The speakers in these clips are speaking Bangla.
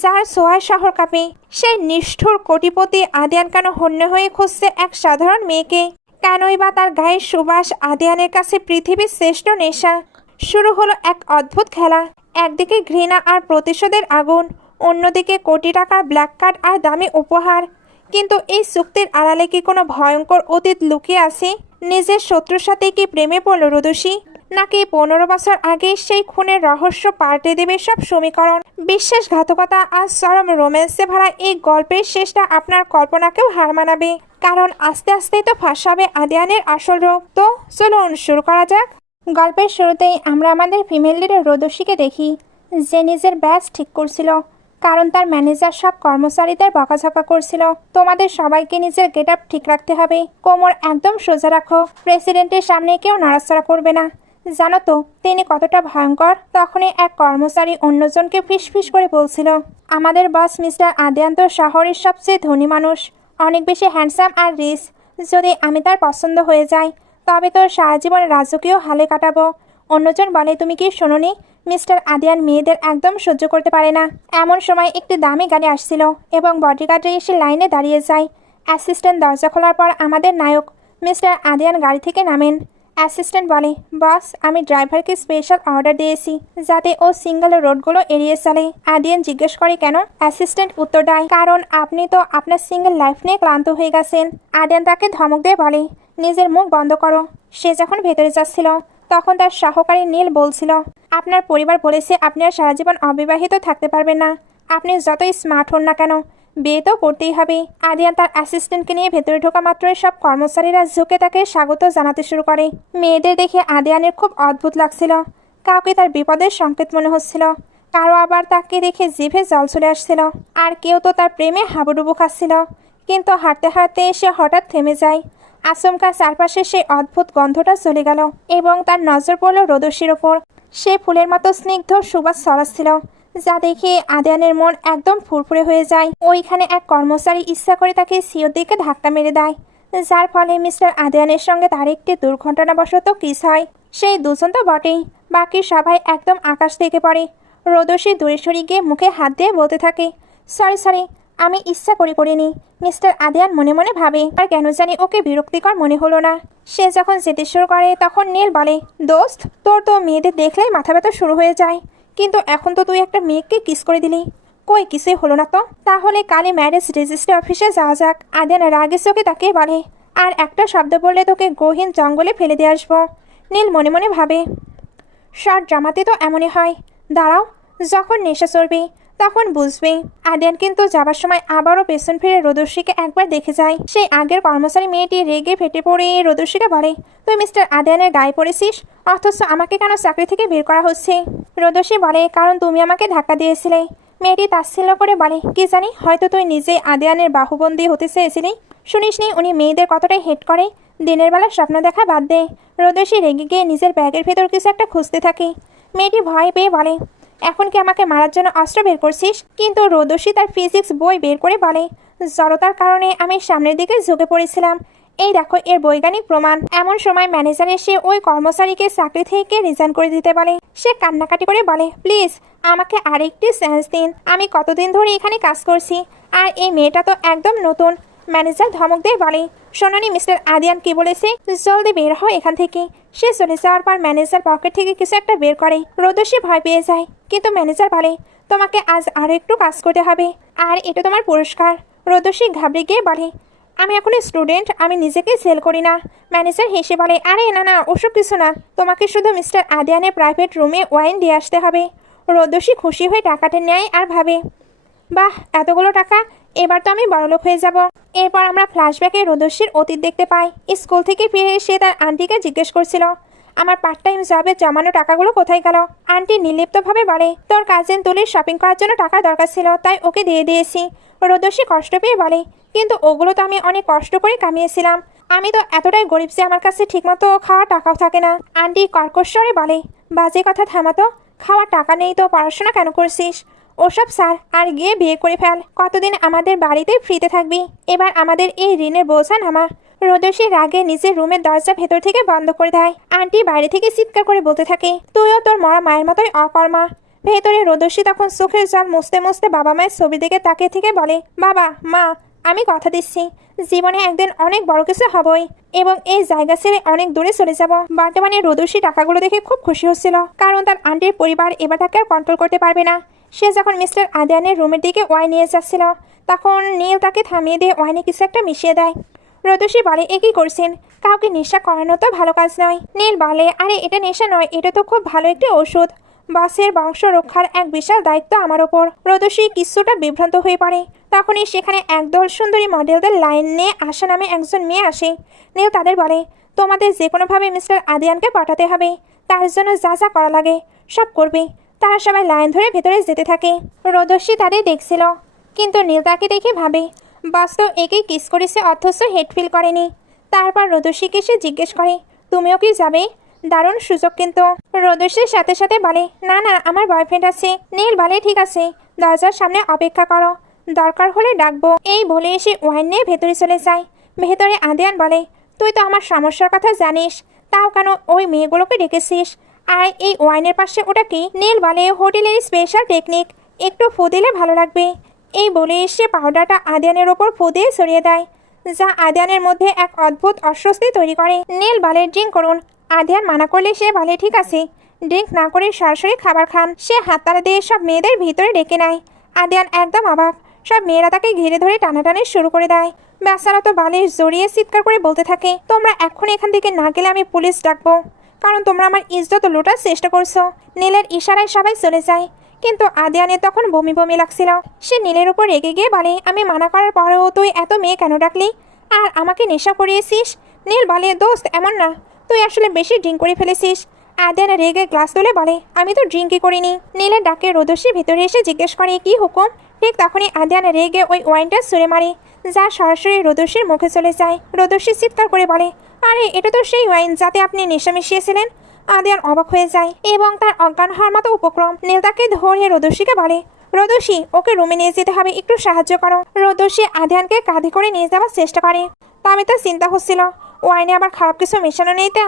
যার ছোঁয়ায় শহর কাঁপে। সেই নিষ্ঠুর কোটিপতি আদিয়ান কেন হন্য হয়ে খুঁজছে এক সাধারণ মেয়েকে? কেনই বা তার গায়ের সুবাস আদিয়ানের কাছে পৃথিবীর শ্রেষ্ঠ নেশা? শুরু হলো এক অদ্ভুত খেলা। একদিকে ঘৃণা আর প্রতিশোধের আগুন, অন্যদিকে কোটি টাকার ব্ল্যাক কার্ড আর দামি উপহার। কিন্তু এই চুক্তির আড়ালে কি কোনো ভয়ঙ্কর অতীত লুকিয়ে আছে? নিজের শত্রুর সাথে কি প্রেমে পড়ল রুদুষী? নাকি 15 বছর আগে সেই খুনের রহস্য পাল্টে দেবে সব সমীকরণ? বিশ্বাসঘাতকতা আর চরম রোম্যান্সে ভরা এই গল্পের শেষটা আপনার কল্পনাকেও হার মানাবে। কারণ আস্তে আস্তে তো ফাঁস হবে আদিয়ানের আসল রূপ। তো চলুন শুরু করা যাক। গল্পের শুরুতেই আমরা আমাদের ফিমেল লিডার রোদস্যিকে দেখি, যে নিজের ব্যাচ ঠিক করছিল, কারণ তার ম্যানেজার সব কর্মচারীদের বকাঝকা করছিল। তোমাদের সবাইকে নিজের গেট আপ ঠিক রাখতে হবে, কোমর একদম সোজা রাখো, প্রেসিডেন্টের সামনে কেউ নাড়াচাড়া করবে না। জানো তো তিনি কতটা ভয়ঙ্কর? তখনই এক কর্মচারী অন্যজনকে ফিসফিস করে বলছিল, আমাদের বস মিস্টার আদিয়ান তো শহরের সবচেয়ে ধনী মানুষ, অনেক বেশি হ্যান্ডসাম আর রিচ। যদি আমি তার পছন্দ হয়ে যাই তবে তোর সারা জীবন রাজকীয় হালে কাটাবো। অন্যজন বলে, তুমি কি শোনোনি, মিস্টার আদিয়ান মেয়েদের একদম সহ্য করতে পারে না। এমন সময় একটি দামি গাড়ি আসছিল এবং বডিগার্ডরা এসে লাইনে দাঁড়িয়ে যায়। অ্যাসিস্ট্যান্ট দরজা খোলার পর আমাদের নায়ক মিস্টার আদিয়ান গাড়ি থেকে নামেন। অ্যাসিস্ট্যান্ট বলে, বস আমি ড্রাইভারকে স্পেশাল অর্ডার দিয়েছি যাতে ও সিঙ্গেল রোডগুলো এড়িয়ে চলে। আদিয়ান জিজ্ঞেস করে কেন? অ্যাসিস্ট্যান্ট উত্তর দেয়, কারণ আপনি তো আপনার সিঙ্গেল লাইফ নিয়ে ক্লান্ত হয়ে গেছেন। আদিয়ান তাকে ধমক দিয়ে বলে, নিজের মুখ বন্ধ করো। সে যখন ভেতরে যাচ্ছিল তখন তার সহকারী নীল বলছিল, আপনার পরিবার বলেছে আপনি আর সারা জীবন অবিবাহিত থাকতে পারবেন না। আপনি যতই স্মার্ট হন না কেন, বিয়ে তো করতেই হবে। আদিয়ান তার অ্যাসিস্ট্যান্টকে নিয়ে ভেতরে ঢোকা মাত্রই সব কর্মচারীরা ঝুঁকে তাকে স্বাগত জানাতে শুরু করে। মেয়েদের দেখে আদিয়ানের খুব অদ্ভুত লাগছিল। কাউকে তার বিপদের সংকেত মনে হচ্ছিল, কারো আবার তাকে দেখে জিভে জল চলে আসছিল, আর কেউ তো তার প্রেমে হাবুডুবু খাচ্ছিল। কিন্তু হাঁটতে হাঁটতে এসে হঠাৎ থেমে যায়। আচমকা চারপাশে সেই অদ্ভুত গন্ধটা চলে গেল এবং তার নজর পড়ল রোদস্যির ওপর। সে ফুলের মতো স্নিগ্ধ সুবাস ছড়াচ্ছিল, যা দেখে আদিয়ানের মন একদম ফুরফুরে হয়ে যায়। ওইখানে এক কর্মচারী ইচ্ছা করে তাকে সিওর দিকে ধাক্কা মেরে দেয়, যার ফলে মিস্টার আদিয়ানের সঙ্গে তার একটি দুর্ঘটনাবশত কিস হয়। সেই দুজন তো বটেই, বাকি সবাই একদম আকাশ থেকে পড়ে। রোদস্যি দূরে সরে গিয়ে মুখে হাত দিয়ে বলতে থাকে, সরি আমি ইচ্ছা করিনি। মিস্টার আদিয়ান মনে মনে ভাবে, আর কেন জানি ওকে বিরক্তিকর মনে হলো না। সে যখন যেতে শুরু করে তখন নীল বলে, দোস্ত তোর তো মেয়েদের দেখলেই মাথা ব্যথা শুরু হয়ে যায়, কিন্তু এখন তো তুই একটা মেয়েকে কিস করে দিলি। কই কিছুই হলো না তো? তাহলে কালই ম্যারেজ রেজিস্ট্রি অফিসে যাওয়া যাক। আদিয়ান রাগে চোখে তাকে বলে, আর একটা শব্দ বললে তোকে গহীন জঙ্গলে ফেলে দিয়ে আসবো। নীল মনে মনে ভাবে, শর্ট ড্রামাতে তো এমনই হয়, দাঁড়াও যখন নেশা চড়বে তখন বুঝবে। আদিয়ান কিন্তু যাবার সময় আবারও পেছন ফিরে রোদস্যিকে একবার দেখে যায়। সেই আগের কর্মচারী মেয়েটি রেগে ফেটে পড়ে রোদস্যিকে বলে, তুই মিস্টার আদিয়ানের গায়ে পড়েছিস, অথচ আমাকে কেন চাকরি থেকে বের করা হচ্ছে? রোদস্যি বলে, কারণ তুমি আমাকে ধাক্কা দিয়েছিলে। মেয়েটি তাচ্ছিল্য করে বলে, কি জানি, হয়তো তুই নিজে আদিয়ানের বাহুবন্দী হতে চেয়েছিলি। শুনিসনি উনি মেয়েদের কতটাই হেট করে? দিনের বেলা স্বপ্ন দেখা বাদ দে। রোদস্যি রেগে গিয়ে নিজের ব্যাগের ভেতর কিছু একটা খুঁজতে থাকে। মেয়েটি ভয় পেয়ে বলে, এখন কি আমাকে মারার জন্য অস্ত্র বের করছিস? কিন্তু রোদস্যি তার ফিজিক্স বই বের করে বলে, জড়তার কারণে আমি সামনের দিকে ঝুঁকে পড়েছিলাম, এই দেখো এর বৈজ্ঞানিক প্রমাণ। এমন সময় ম্যানেজার এসে ওই কর্মচারীকে চাকরি থেকে রিজাইন করে দিতে বলে। সে কান্নাকাটি করে বলে, প্লিজ আমাকে আরেকটি চান্স দিন, আমি কতদিন ধরে এখানে কাজ করছি, আর এই মেয়েটা তো একদম নতুন। ম্যানেজার ধমক দিয়ে বলে, শোনানি মিস্টার আদিয়ান কি বলেছে, জলদি বের হয় এখান থেকে। সে চলে যাওয়ার পর ম্যানেজার পকেট থেকে কিছু একটা বের করে। রোদস্যি ভয় পেয়ে যায়, কিন্তু ম্যানেজার বলে, তোমাকে আজ আরও একটু কাজ করতে হবে, আর এটা তোমার পুরস্কার। রোদস্যি ঘাবড়ে গিয়ে বলে, আমি এখন স্টুডেন্ট, আমি নিজেকে সেল করি না। ম্যানেজার হেসে বলে, আরে না ওসব কিছু না, তোমাকে শুধু মিস্টার আদিয়ানের প্রাইভেট রুমে ওয়াইন দিয়ে আসতে হবে। রোদস্যি খুশি হয়ে টাকাটা নেয় আর ভাবে, বাহ এতগুলো টাকা, এবার তো আমি বড়লোক হয়ে যাব। এরপর আমরা ফ্ল্যাশব্যাকে রোদস্যির অতীত দেখতে পাই। স্কুল থেকে ফিরে সে তার আন্টিকে জিজ্ঞেস করছিল, আমার পার্ট টাইম জবে জমানো টাকাগুলো কোথায় গেল? আন্টি নির্লিপ্তভাবে বলে, তোর কাজিন তুলির শপিং করার জন্য টাকা দরকার ছিল, তাই ওকে দিয়ে দিয়েছি। রোদস্যি কষ্ট পেয়ে বলে, কিন্তু ওগুলো তো আমি অনেক কষ্ট করে কামিয়েছিলাম, আমি তো এতটাই গরিব যে আমার কাছে ঠিকমতো খাওয়ার টাকাও থাকে না। আন্টি কর্কশ্বরে বলে, বাজে কথা থামাতো, খাওয়ার টাকা নেই তো পড়াশোনা কেন করছিস? ওসব স্যার, আর গিয়ে বিয়ে করে ফেল, কতদিন আমাদের বাড়িতেই ফ্রিতে থাকবি, এবার আমাদের এই ঋণের বোঝা নামা। রোদস্যি রাগে নিজের রুমের দরজা ভেতর থেকে বন্ধ করে দেয়। আন্টি বাইরে থেকে চিৎকার করে বলতে থাকে, তুইও তোর মরা মায়ের মতোই অকর্মা। ভেতরে রোদস্যি তখন চোখের জল মুছতে মুছতে বাবা মায়ের ছবির দিকে তাকিয়ে থেকে বলে, বাবা মা, আমি কথা দিচ্ছি জীবনে একদিন অনেক বড় কিছু হবই এবং এই জায়গা ছেড়ে অনেক দূরে চলে যাব। বর্তমানে রোদস্যি টাকাগুলো দেখে খুব খুশি হচ্ছিল, কারণ তার আন্টির পরিবার এবার তাকে আর কন্ট্রোল করতে পারবে না। সে যখন মিস্টার আদিয়ানের রুমের দিকে ওয়াইন নিয়ে যাচ্ছিল, তখন নীল তাকে থামিয়ে দিয়ে ওয়াইনে কিছু একটা মিশিয়ে দেয়। রোদস্যি বলে, এ কি করছেন? কাউকে নেশা করানো তো ভালো কাজ নয়। নীল বলে, আরে এটা নেশা নয়, এটা তো খুব ভালো একটি ওষুধ। বাসের বংশ রক্ষার এক বিশাল দায়িত্ব আমার ওপর। রোদস্যি কিছুটা বিভ্রান্ত হয়ে পড়ে। তখনই সেখানে একদল সুন্দরী মডেলদের লাইন নিয়ে আশা নামে একজন মেয়ে আসে। নীল তাদের বলে, তোমাদের যে কোনোভাবে মিস্টার আদিয়ানকে পাঠাতে হবে, তার জন্য যা যা করা লাগে সব করবে। তারা সবাই লাইন ধরে ভেতরে যেতে থাকে। রোদস্যি তাদের দেখছিল, কিন্তু নীল তাকে দেখে ভাবে, বাস তো একেই কিস করেছে অথচ হেড ফিল করেনি। তারপর রোদস্যিকে সে জিজ্ঞেস করে, তুমিও কি যাবে? দারুণ সুযোগ কিন্তু। রোদস্যির সাথে সাথে বলে, না না, আমার বয়ফ্রেন্ড আছে। নীল বলে, ঠিক আছে, দরজার সামনে অপেক্ষা করো, দরকার হলে ডাকবো। এই বলে এসে ওয়াইন নিয়ে ভেতরে চলে যায়। ভেতরে আদিয়ান বলে, তুই তো আমার সমস্যার কথা জানিস, তাও কেন ওই মেয়েগুলোকে ডেকেছিস? আর এই ওয়াইনের পাশে ওটা কি? নীল বলে, হোটেলের স্পেশাল টেকনিক, একটু ফু দিলে ভালো লাগবে। এই বলে এসে পাউডারটা আদিয়ানের ওপর ফু দিয়ে ছড়িয়ে দেয়, যা আদিয়ানের মধ্যে এক অদ্ভুত অস্বস্তি তৈরি করে। নীল বলে, ড্রিঙ্ক করুন। আদিয়ান মানা করলে সে বলে, ঠিক আছে, ড্রিঙ্ক না করে সরাসরি খাবার খান। সে হাততালা দিয়ে সব মেয়েদের ভিতরে ডেকে নেয়। আদিয়ান একদম অবাক। সব মেয়েরা তাকে ঘিরে ধরে টানাটানি শুরু করে দেয়। বেচারা তো বালিশ জড়িয়ে চিৎকার করে বলতে থাকে, তোমরা এখন এখান থেকে না গেলে আমি পুলিশ ডাকবো, কারণ তোমরা আমার ইজ্জত লুটার চেষ্টা করছো। নীলের ইশারায় সবাই চলে যায়, কিন্তু আদিয়ানের তখন বমি বমি লাগছিল। সে নীলের উপর রেগে গিয়ে বলে, আমি মানা করার পরেও তুই এত মেয়ে কেন ডাকলি আর আমাকে নেশা করিয়েছিস? নীল বলে, দোস্ত এমন না, তুই আসলে বেশি ড্রিঙ্ক করে ফেলেছিস। আদিয়ান রেগে গ্লাস তুলে বলে, আমি তো ড্রিঙ্কই করিনি। নীলের ডাকে রোদস্যি ভিতরে এসে জিজ্ঞেস করে, কি হুকুম? ঠিক তখনই আদিয়ান রেগে ওই ওয়াইনটা ছুঁড়ে মারে, যা সরাসরি রোদস্যির মুখে চলে যায়। রোদস্যি চিৎকার করে বলে, আরে এটা তো সেই ওয়াইন যাতে আপনি নেশা মিশিয়েছিলেন। আদিয়ান অবাক হয়ে যায় এবং তার অজ্ঞান হওয়ার মতো উপক্রম। নীল তাকে ধরে রোদস্যিকে বলে, রোদস্যি, ওকে রুমে নিয়ে যেতে হবে, একটু সাহায্য করো। রোদস্যি আদিয়ানকে কাঁধে করে নিয়ে যাওয়ার চেষ্টা করে। তবে তার চিন্তা হচ্ছিল, ওয়াইনে আবার খারাপ কিছু মেশানো নেই তো,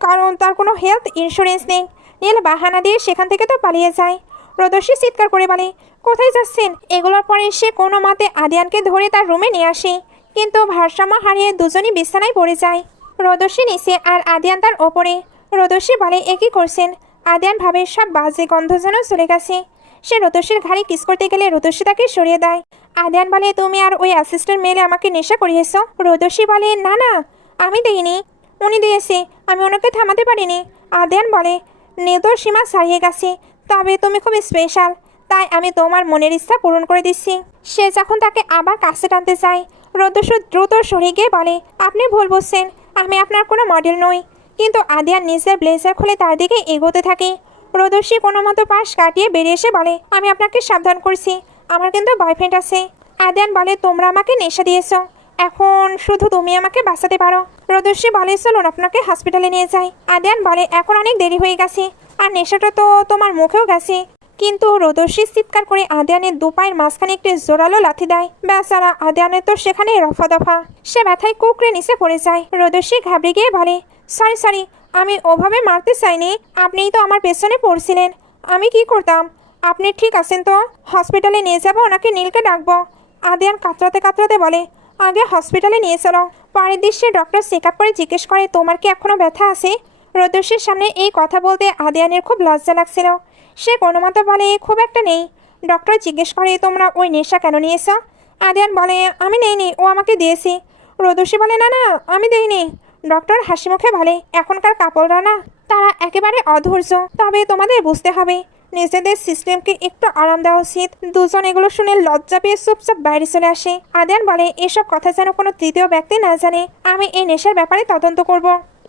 কারণ তার কোনো হেলথ ইন্স্যুরেন্স নেই। নীল বাহানা দিয়ে সেখান থেকে তো পালিয়ে যায়। রোদস্যি চিৎকার করে বলে, কোথায় যাচ্ছেন? এগুলোর পরে সে কোনো মতে আদিয়ানকে ধরে তার রুমে নিয়ে আসে, কিন্তু ভারসাম্য হারিয়ে দুজনই বিছানায় পড়ে যায়। রোদস্যি নিচে আর আদিয়ান তার ওপরে। রোদস্যি বলে, এ কি করছেন? আদিয়ান ভাবে সব বাজে গন্ধ যেন চলে গেছে। সে রোদস্যির ঘাড়ে কিস করতে গেলে রোদস্যি তাকে সরিয়ে দেয়। আদিয়ান বলে, তুমি আর ওই অ্যাসিস্ট্যান্ট মেলে আমাকে নেশা করিয়েছ। রোদস্যি বলে, না না, আমি দিইনি, উনি দিয়েছে, আমি ওনাকে থামাতে পারিনি। আদিয়ান বলে, নেদর সীমা ছাড়িয়ে গেছে, তবে তুমি খুব স্পেশাল, তাই আমি তোমার মনের ইচ্ছা পূরণ করে দিচ্ছি। সে যখন তাকে আবার কাছে টানতে চায়, রোদস্যি দ্রুত সরে গিয়ে বলে, আপনি ভুল বুঝছেন, আমি আপনার কোনো মডেল নই। কিন্তু আদিয়ান নিজের ব্লেজার খুলে তার দিকে এগোতে থাকে। রোদস্যি কোনো মতো পাশ কাটিয়ে বেরিয়ে এসে বলে, আমি আপনাকে সাবধান করছি, আমার কিন্তু বয়ফ্রেন্ড আছে। আদিয়ান বলে, তোমরা আমাকে নেশা দিয়েছ, এখন শুধু তুমি আমাকে বাঁচাতে পারো। রোদস্যি বলে, চলুন আপনাকে হসপিটালে নিয়ে যাই। আদিয়ান বলে, এখন অনেক দেরি হয়ে গেছে, আর নেশাটা তো তোমার মুখেও গেছে। কিন্তু রোদস্যি চিৎকার করে আদিয়ানের দুপায়ের মাঝখানে একটি জোরালো লাথি দেয়। বেচারা আদিয়ানের তো সেখানে রফা দফা, সে ব্যথায় কুকড়ে নিচে পড়ে যায়। রোদস্যি ঘাবড়ে গিয়ে বলে, সরি সরি, আমি ওভাবে মারতে চাইনি, আপনিই তো আমার পেছনে পড়ছিলেন, আমি কি করতাম? আপনি ঠিক আছেন তো? হসপিটালে নিয়ে যাবো নাকি নীলকে ডাকবো? আদিয়ান কাতরাতে কাতরাতে বলে, আগে হসপিটালে নিয়ে চলো। পরের দৃশ্যে ডক্টর চেক আপ করে জিজ্ঞেস করে, তোমার কি এখনো ব্যথা আছে? রোদস্যির সামনে এই কথা বলতে আদিয়ানের খুব লজ্জা লাগছিল। সে কোনো মতো বলে, খুব একটা নেই। ডক্টর জিজ্ঞেস করে, তোমরা ওই নেশা কেন নিয়েছ? আদিয়ান বলে, আমি নেইনি, ও আমাকে দিয়েছি। রোদস্যি বলে, না না, আমি দেইনি। ডক্টর হাসি মুখে বলে, এখনকার কাপড়রা না, তারা একেবারে অধৈর্য, তবে তোমাদের বুঝতে হবে নিজেদের সিস্টেমকে একটু আরাম দেওয়া উচিত। দুজন এগুলো শুনে লজ্জা পেয়ে চুপচাপ বাইরে চলে আসে। আদিয়ান বলে, এসব কথা যেন কোনো তৃতীয় ব্যক্তি না জানে, আমি এই নেশার ব্যাপারে তদন্ত করব,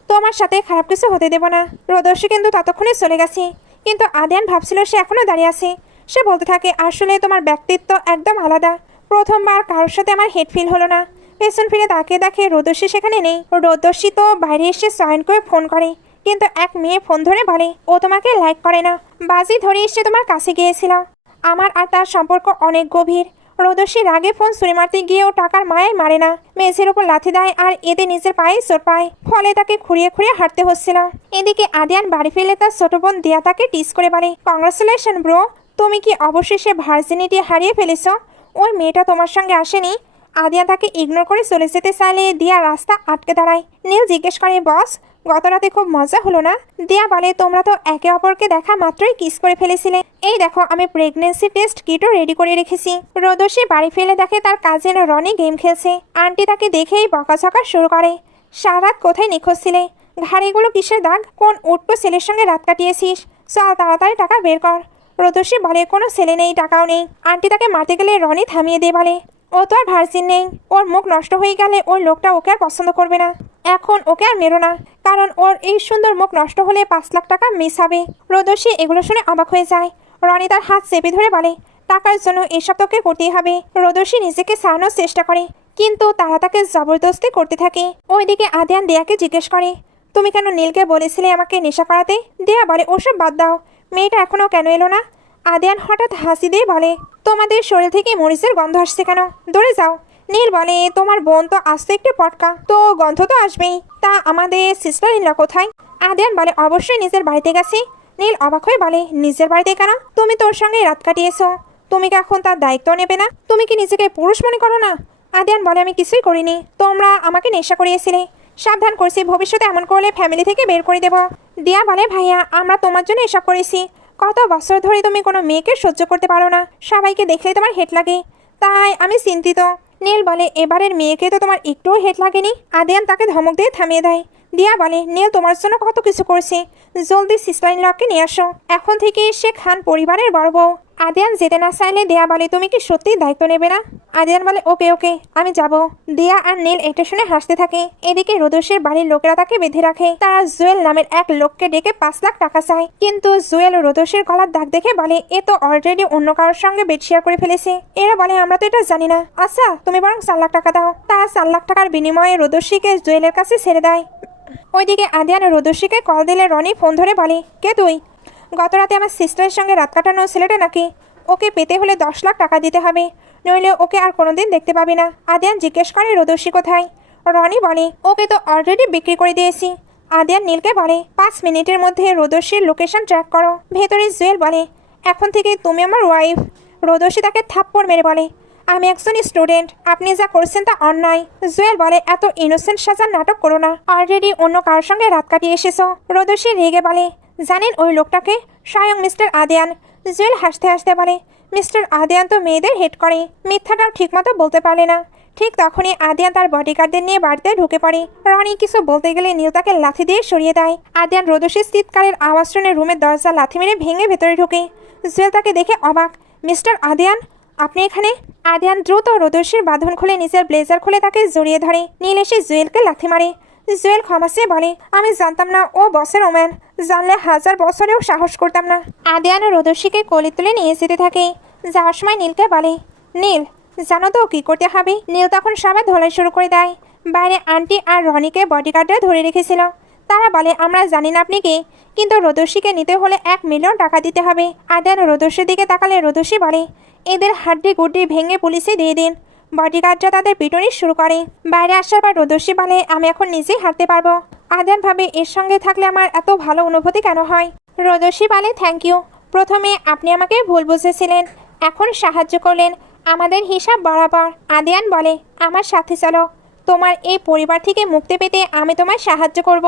তোমার সাথে খারাপ কিছু হতে দেব না। রোদস্যি কিন্তু ততক্ষণে চলে গেছে, কিন্তু আদিয়ান ভাবছিল সে এখনো দাঁড়িয়ে আছে। সে বলতে থাকে, আসলে তোমার ব্যক্তিত্ব একদম আলাদা, প্রথমবার কারোর সাথে আমার হেড ফিল হলো না। পেছন ফিরে তাকিয়ে দেখে রোদস্যি সেখানে নেই। রোদস্যি তো বাইরে এসে চয়ন করে ফোন করে, কিন্তু এক মেয়ে ফোন ধরে বলে, ও তোমাকে লাইক করে না, বাজি ধরে এসে তোমার কাছে গিয়েছিল। আমার আর তার সম্পর্ক অনেক গভীর। রোদস্বী রাগে ফোন ছুঁড়ে মারতে গিয়েও টাকার মায়ায় মারে না, মেঝের ওপর লাথি দেয় আর এতে নিজের পায়ে চোট পায়, ফলে তাকে খুঁড়িয়ে খুঁড়িয়ে হাঁটতে হচ্ছিল। এদিকে আদিয়ান বাড়ি ফিরলে তার ছোট বোন দিয়া তাকে টিস করে বলে, কংগ্রাচুলেশন ব্রো, তুমি কি অবশেষে ভার্জিনিটি হারিয়ে ফেলেছ? ওই মেয়েটা তোমার সঙ্গে আসেনি? আদিয়ান তাকে ইগনোর করে চলে যেতে চাইলে দিয়া রাস্তা আটকে দাঁড়ায়। নীল জিজ্ঞেস করে, বস গত রাতে খুব মজা হলো না? দিয়া বলে, তোমরা তো একে অপরকে দেখা মাত্রই কিস করে ফেলেছিলে। এই দেখো আমি প্রেগনেন্সি টেস্ট কিটও রেডি করে রেখেছি। রোদস্বী বাড়ি ফেলে দেখে তার কাজিন রনি গেম খেলছে। আন্টি তাকে দেখেই বকাঝকা শুরু করে, সারা রাত কোথায় নিখোঁজ ছিলে? ঘাড়িগুলো কিসের দাগ? কোন উটকো ছেলের সঙ্গে রাত কাটিয়েছিস? চল তাড়াতাড়ি টাকা বের কর। রোদস্বী বলে, কোনো ছেলে নেই, টাকাও নেই। আন্টি তাকে মারতে গেলে রনি থামিয়ে দিয়ে বলে, ও তো আর ভার্জিন নেই, ওর মুখ নষ্ট হয়ে গেলে ওই লোকটা ওকে আর পছন্দ করবে না। এখন ওকে আর মেরো না, কারণ ওর এই সুন্দর মুখ নষ্ট হলে 5 লাখ টাকা মিস হবে। রোদস্বী এগুলো শুনে অবাক হয়ে যায়। রনি তার হাত চেপে ধরে বলে, টাকার জন্য এসব তোকে করতেই হবে। রোদস্বী নিজেকে সারানোর চেষ্টা করে, কিন্তু তারা তাকে জবরদস্তি করতে থাকে। ওইদিকে আদিয়ান দেয়াকে জিজ্ঞেস করে, তুমি কেন নীলকে বলেছিলে আমাকে নেশা করাতে? দেয়া বলে, ওসব বাদ দাও, মেয়েটা এখনো কেন এলো না? আদিয়ান হঠাৎ হাসি দিয়ে বলে, তোমাদের শরীর থেকে মরিচের গন্ধ আসছে কেন? দৌড়ে যাও। নীল বলে, তোমার বোন তো আসতে একটু পটকা, তো গন্ধ তো আসবেই। তা আমাদের সিস্টার ইনলা কোথায়? আদিয়ান বলে, অবশ্যই নিজের বাড়িতে গেছে। নীল অবাক হয়ে বলে, নিজের বাড়িতে কেন? তুমি তোর সঙ্গে রাত কাটিয়েছো, তুমি কি এখন তার দায়িত্ব নেবে না? তুমি কি নিজেকে পুরুষ মনে করো না? আদিয়ান বলে, আমি কিছুই করিনি, তোমরা আমাকে নেশা করিয়েছিলে। সাবধান করছি, ভবিষ্যতে এমন করলে ফ্যামিলি থেকে বের করে দেব। দিয়া বলে, ভাইয়া আমরা তোমার জন্য এসব করেছি। কত বছর ধরে তুমি কোনো মেয়েকে সহ্য করতে পারো না, সবাইকে দেখলেই তোমার হেট লাগে, তাই আমি চিন্তিত। নীল বলে, এবারের মেয়েকে তো তোমার একটুও হেট লাগেনি? আদিয়ান তাকে ধমক দিয়ে থামিয়ে দেয়। দিয়া বলে, নীল তোমার জন্য কত কিছু করছে, জলদি সিস্টার ইন লকে নিয়ে আসো, এখন থেকে সে খান পরিবারের বড় বউ। আদিয়ান যেতে না চাইলে দেয়া বলে, তুমি কি সত্যিই দায়িত্ব নেবে না? আদিয়ান বলে, ওকে ওকে আমি যাব। দিয়া আর নীল এটা শুনে হাসতে থাকে। এদিকে রোদস্বীর বাড়ির লোকেরা তাকে বেঁধে রাখে। তারা জুয়েল নামের এক লোককে ডেকে 5 লাখ টাকা চায়, কিন্তু জুয়েল রোদস্বীর গলার দাগ দেখে বলে, এ তো অলরেডি অন্য কারোর সঙ্গে বেড শেয়ার করে ফেলেছে। এরা বলে, আমরা তো এটা জানি না। আচ্ছা তুমি বরং 4 লাখ টাকা দাও। তারা 4 লাখ টাকার বিনিময়ে রোদস্বীকে জুয়েলের কাছে ছেড়ে দেয়। ওইদিকে আদিয়ান রোদস্বীকে কল দিলে রনি ফোন ধরে বলে, কে তুই? গত রাতে আমার সিস্টারের সঙ্গে রাত কাটানো ছেলেটা নাকি? ওকে পেতে হলে 10 লাখ টাকা দিতে হবে, নইলে ওকে আর কোনোদিন দেখতে পাবি না। আদিয়ান জিজ্ঞেস করে, রোদস্বী কোথায়? রনি বলে, ওকে তো অলরেডি বিক্রি করে দিয়েছি। আদিয়ান নীলকে বলে, 5 মিনিটের মধ্যে রোদস্বীর লোকেশন ট্র্যাক করো। ভেতরে জুয়েল বলে, এখন থেকে তুমি আমার ওয়াইফ। রোদস্বী তাকে থাপ্পড় মেরে বলে, আমি একজন স্টুডেন্ট, আপনি যা করছেন তা অন্যায়। জুয়েল বলে, এত ইনোসেন্ট সাজার নাটক করো না, অলরেডি অন্য কারোর সঙ্গে রাত কাটিয়ে এসেছো। রোদস্বী রেগে বলে, জানেন ওই লোকটাকে? স্বয়ং মিস্টার আদিয়ান। জুয়েল হাসতে হাসতে বলে, মিস্টার আদিয়ান তো মেয়েদের হেড করে, মিথ্যাটাও ঠিকমতো বলতে পারে না। ঠিক তখনই আদিয়ান তার বডিগার্ডদের নিয়ে বাড়িতে ঢুকে পড়ে। রনি কিছু বলতে গেলে নীল তাকে লাথি দিয়ে সরিয়ে দেয়। আদিয়ান রোদস্বীর চিৎকারের আওয়াজ শুনে রুমের দরজা লাথি মেরে ভেঙে ভেতরে ঢুকে। জুয়েল তাকে দেখে অবাক, মিস্টার আদিয়ান আপনি এখানে? আদিয়ান দ্রুত রোদস্বীর বাঁধন খুলে নিজের ব্লেজার খুলে তাকে জড়িয়ে ধরে। নীল এসে জুয়েলকে লাথি মারে। জুয়েল ক্ষমা চেয়ে বলে, আমি জানতাম না ও বসের ওম্যান, জানলে 1000 বছরেও সাহস করতাম না। আদিয়ান রোদস্বীকে কোলে তুলে নিয়ে যেতে থাকে। যাওয়ার সময় নীলকে বলে, নীল জানো তো কি করতে হবে? নীল তখন সবাই ধোলাই শুরু করে দেয়। বাইরে আন্টি আর রনিকে বডিগার্ডরা ধরে রেখেছিল। তারা বলে, আমরা জানি না আপনি কে, কিন্তু রোদস্বীকে নিতে হলে 1 মিলিয়ন টাকা দিতে হবে। আদিয়ান রোদস্বীর দিকে তাকালে রোদস্বী বলে, এদের হাড্ডি গুড্ডি ভেঙে পুলিশে দিয়ে দিন। বডিগার্ডরা তাদের পিটুনি শুরু করে। বাইরে আসার পর রোদস্বী বলে, আমি এখন নিজেই হাঁটতে পারবো। আদিয়ান ভাবে, এর সঙ্গে থাকলে আমার এত ভালো অনুভূতি কেন হয়? রোদস্বী বলে, থ্যাংক ইউ। প্রথমে আপনি আমাকে ভুল বুঝেছিলেন, এখন সাহায্য করলেন, আমাদের হিসাব বরাবর। আদিয়ান বলে, আমার সাথে চলো, তোমার এই পরিবার থেকে মুক্তি পেতে আমি তোমায় সাহায্য করব,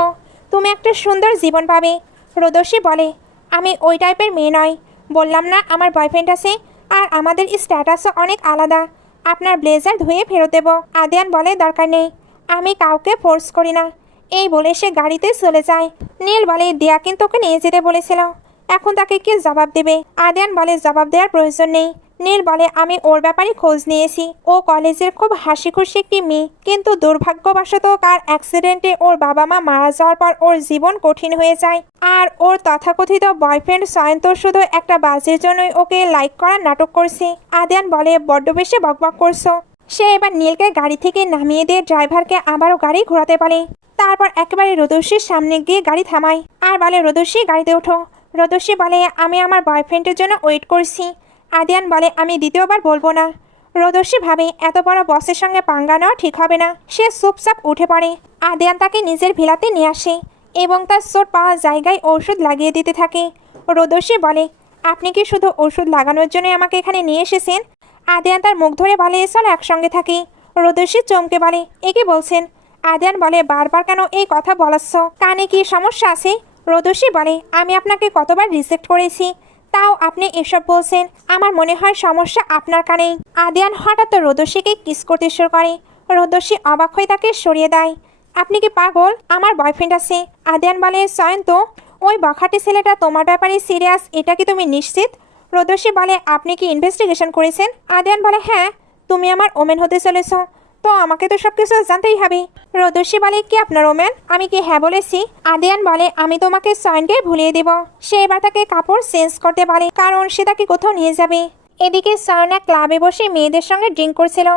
তুমি একটা সুন্দর জীবন পাবে। রোদস্বী বলে, আমি ওই টাইপের মেয়ে নয়, বললাম না আমার বয়ফ্রেন্ড আছে, আর আমাদের স্ট্যাটাসও অনেক আলাদা। আপনার ব্লেজার ধুয়ে ফেরত দেব। আদিয়ান বলে, দরকার নেই, আমি কাউকে ফোর্স করি না। এই বলে সে গাড়িতে চলে যায়। নীল বলে, দিয়া কিন্তু ওকে নিয়ে যেতে বলেছিল, এখন তাকে কি জবাব দেবে? আদিয়ান বলে, জবাব দেওয়ার প্রয়োজন নেই। নীল বলে, আমি ওর ব্যাপারে খোঁজ নিয়েছি, ও কলেজের খুব হাসি খুশি একটি মেয়ে, কিন্তু দুর্ভাগ্যবশত কার অ্যাক্সিডেন্টে ওর বাবা মা মারা যাওয়ার পর ওর জীবন কঠিন হয়ে যায়, আর ওর তথাকথিত বয়ফ্রেন্ড সয়ন্ত শুধু একটা বাজের জন্যই ওকে লাইক করার নাটক করছে। আদিয়ান বলে, বড্ড বেশি বকবক করছো। সে এবার নীলকে গাড়ি থেকে নামিয়ে দিয়ে ড্রাইভারকে আবারও গাড়ি ঘোরাতে পারে। তারপর একেবারে রোদস্বীর সামনে গিয়ে গাড়ি থামায় আর বলে, রোদস্বী গাড়িতে ওঠো। রোদস্বী বলে, আমি আমার বয়ফ্রেন্ডের জন্য ওয়েট করছি। আদিয়ান বলে, আমি দ্বিতীয়বার বলবো না। রোদস্যি ভাবে এত বড় বসের সঙ্গে পাঙ্গা নেওয়া ঠিক হবে না। সে চুপচাপ উঠে পড়ে। আদিয়ান তাকে নিজের ভিলাতে নিয়ে আসে এবং তার চোট পাওয়া জায়গায় ওষুধ লাগিয়ে দিতে থাকে। রোদস্যি বলে, আপনি কি শুধু ওষুধ লাগানোর জন্য আমাকে এখানে নিয়ে এসেছেন? আদিয়ান তার মুখ ধরে বলে, চল একসঙ্গে থাকি। রোদস্যি চমকে বলে, এ কি বলছেন? আদিয়ান বলে, বারবার কেন এই কথা বলাচ্ছ? কানে কি সমস্যা আছে? রোদস্যি বলে, আমি আপনাকে কতবার রিজেক্ট করেছি, তাও আপনি এসব বলছেন। আমার মনে হয় সমস্যা আপনার কানেই। আদিয়ান হঠাৎ রোদস্যিকে কিস করতে শুরু করে। রোদস্যি অবাক হয়ে তাকে সরিয়ে দেয়। আপনি কি পাগল? আমার বয়ফ্রেন্ড আছে। আদিয়ান বলে, সয়ন তো ওই বখাটে ছেলেটা তোমার ব্যাপারে সিরিয়াস, এটা কি তুমি নিশ্চিত? রোদস্যি বলে, আপনি কি ইনভেস্টিগেশন করেছেন? আদিয়ান বলে, হ্যাঁ। তুমি আমার ওমেন হতে চলেছ, তো আমাকে তো সব কিছু জানতেই হবে। রোদস্যি বলে, কি আপনার ওমেন? আমি কি হ্যাঁ বলেছি? আদিয়ান বলে, আমি তোমাকে সয়নকে ভুলিয়ে দেব। সে এবার তাকে কাপড় চেঞ্জ করতে পারে, কারণ সে তাকে কোথাও নিয়ে যাবে। এদিকে সয়ন এক ক্লাবে বসে মেয়েদের সঙ্গে ড্রিঙ্ক করছিল।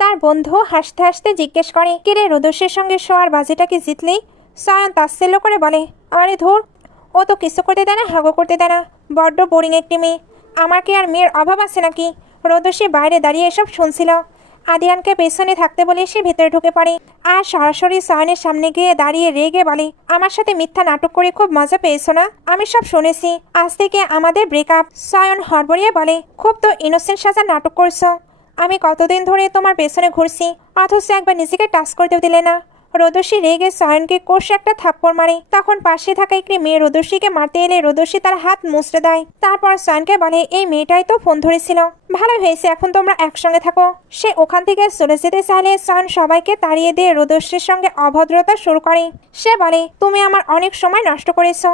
তার বন্ধু হাসতে হাসতে জিজ্ঞেস করে, কিরে রোদস্যির সঙ্গে শোয়ার বাজিটা কি জিতলি? সয়ন তাচ্ছিল্য করে বলে, আরে ধুর, ও তো কিছু করতে দেয় না, হাগো করতে দেয় না। বড্ড বোরিং একটি মেয়ে। আমার কি আর মেয়ের অভাব আছে নাকি? রোদস্যি বাইরে দাঁড়িয়ে এসব শুনছিল। আদিয়ানকে পেছনে থাকতে বলে সে ভেতরে ঢুকে পড়ে আর সরাসরি সয়নের সামনে গিয়ে দাঁড়িয়ে রেগে বলে, আমার সাথে মিথ্যা নাটক করে খুব মজা পেয়েছো না? আমি সব শুনেছি। আজ থেকে আমাদের ব্রেকআপ। সয়ন হড়বড়িয়ে বলে, খুব তো ইনোসেন্ট সাজা নাটক করছো। আমি কতদিন ধরে তোমার পেছনে ঘুরছি, অথচ একবার নিজেকে টাচ করতেও দিলে না। রোদস্যি রেগে সয়নকে কষে একটা থাপ্পড় মারে। তখন পাশে থাকা একটি মেয়ে রোদস্যিকে মারতে এলে রোদস্যি তার হাত মুচড়ে দেয়। তারপর সয়নকে বলে, এই মেয়েটাই তো ফোন ধরেছিল। ভালো হয়েছে, এখন তোমরা একসঙ্গে থাকো। সে ওখান থেকে চলে যেতে চাইলে সয়ন সবাইকে তাড়িয়ে দিয়ে রোদস্যির সঙ্গে অভদ্রতা শুরু করে। সে বলে, তুমি আমার অনেক সময় নষ্ট করেছো,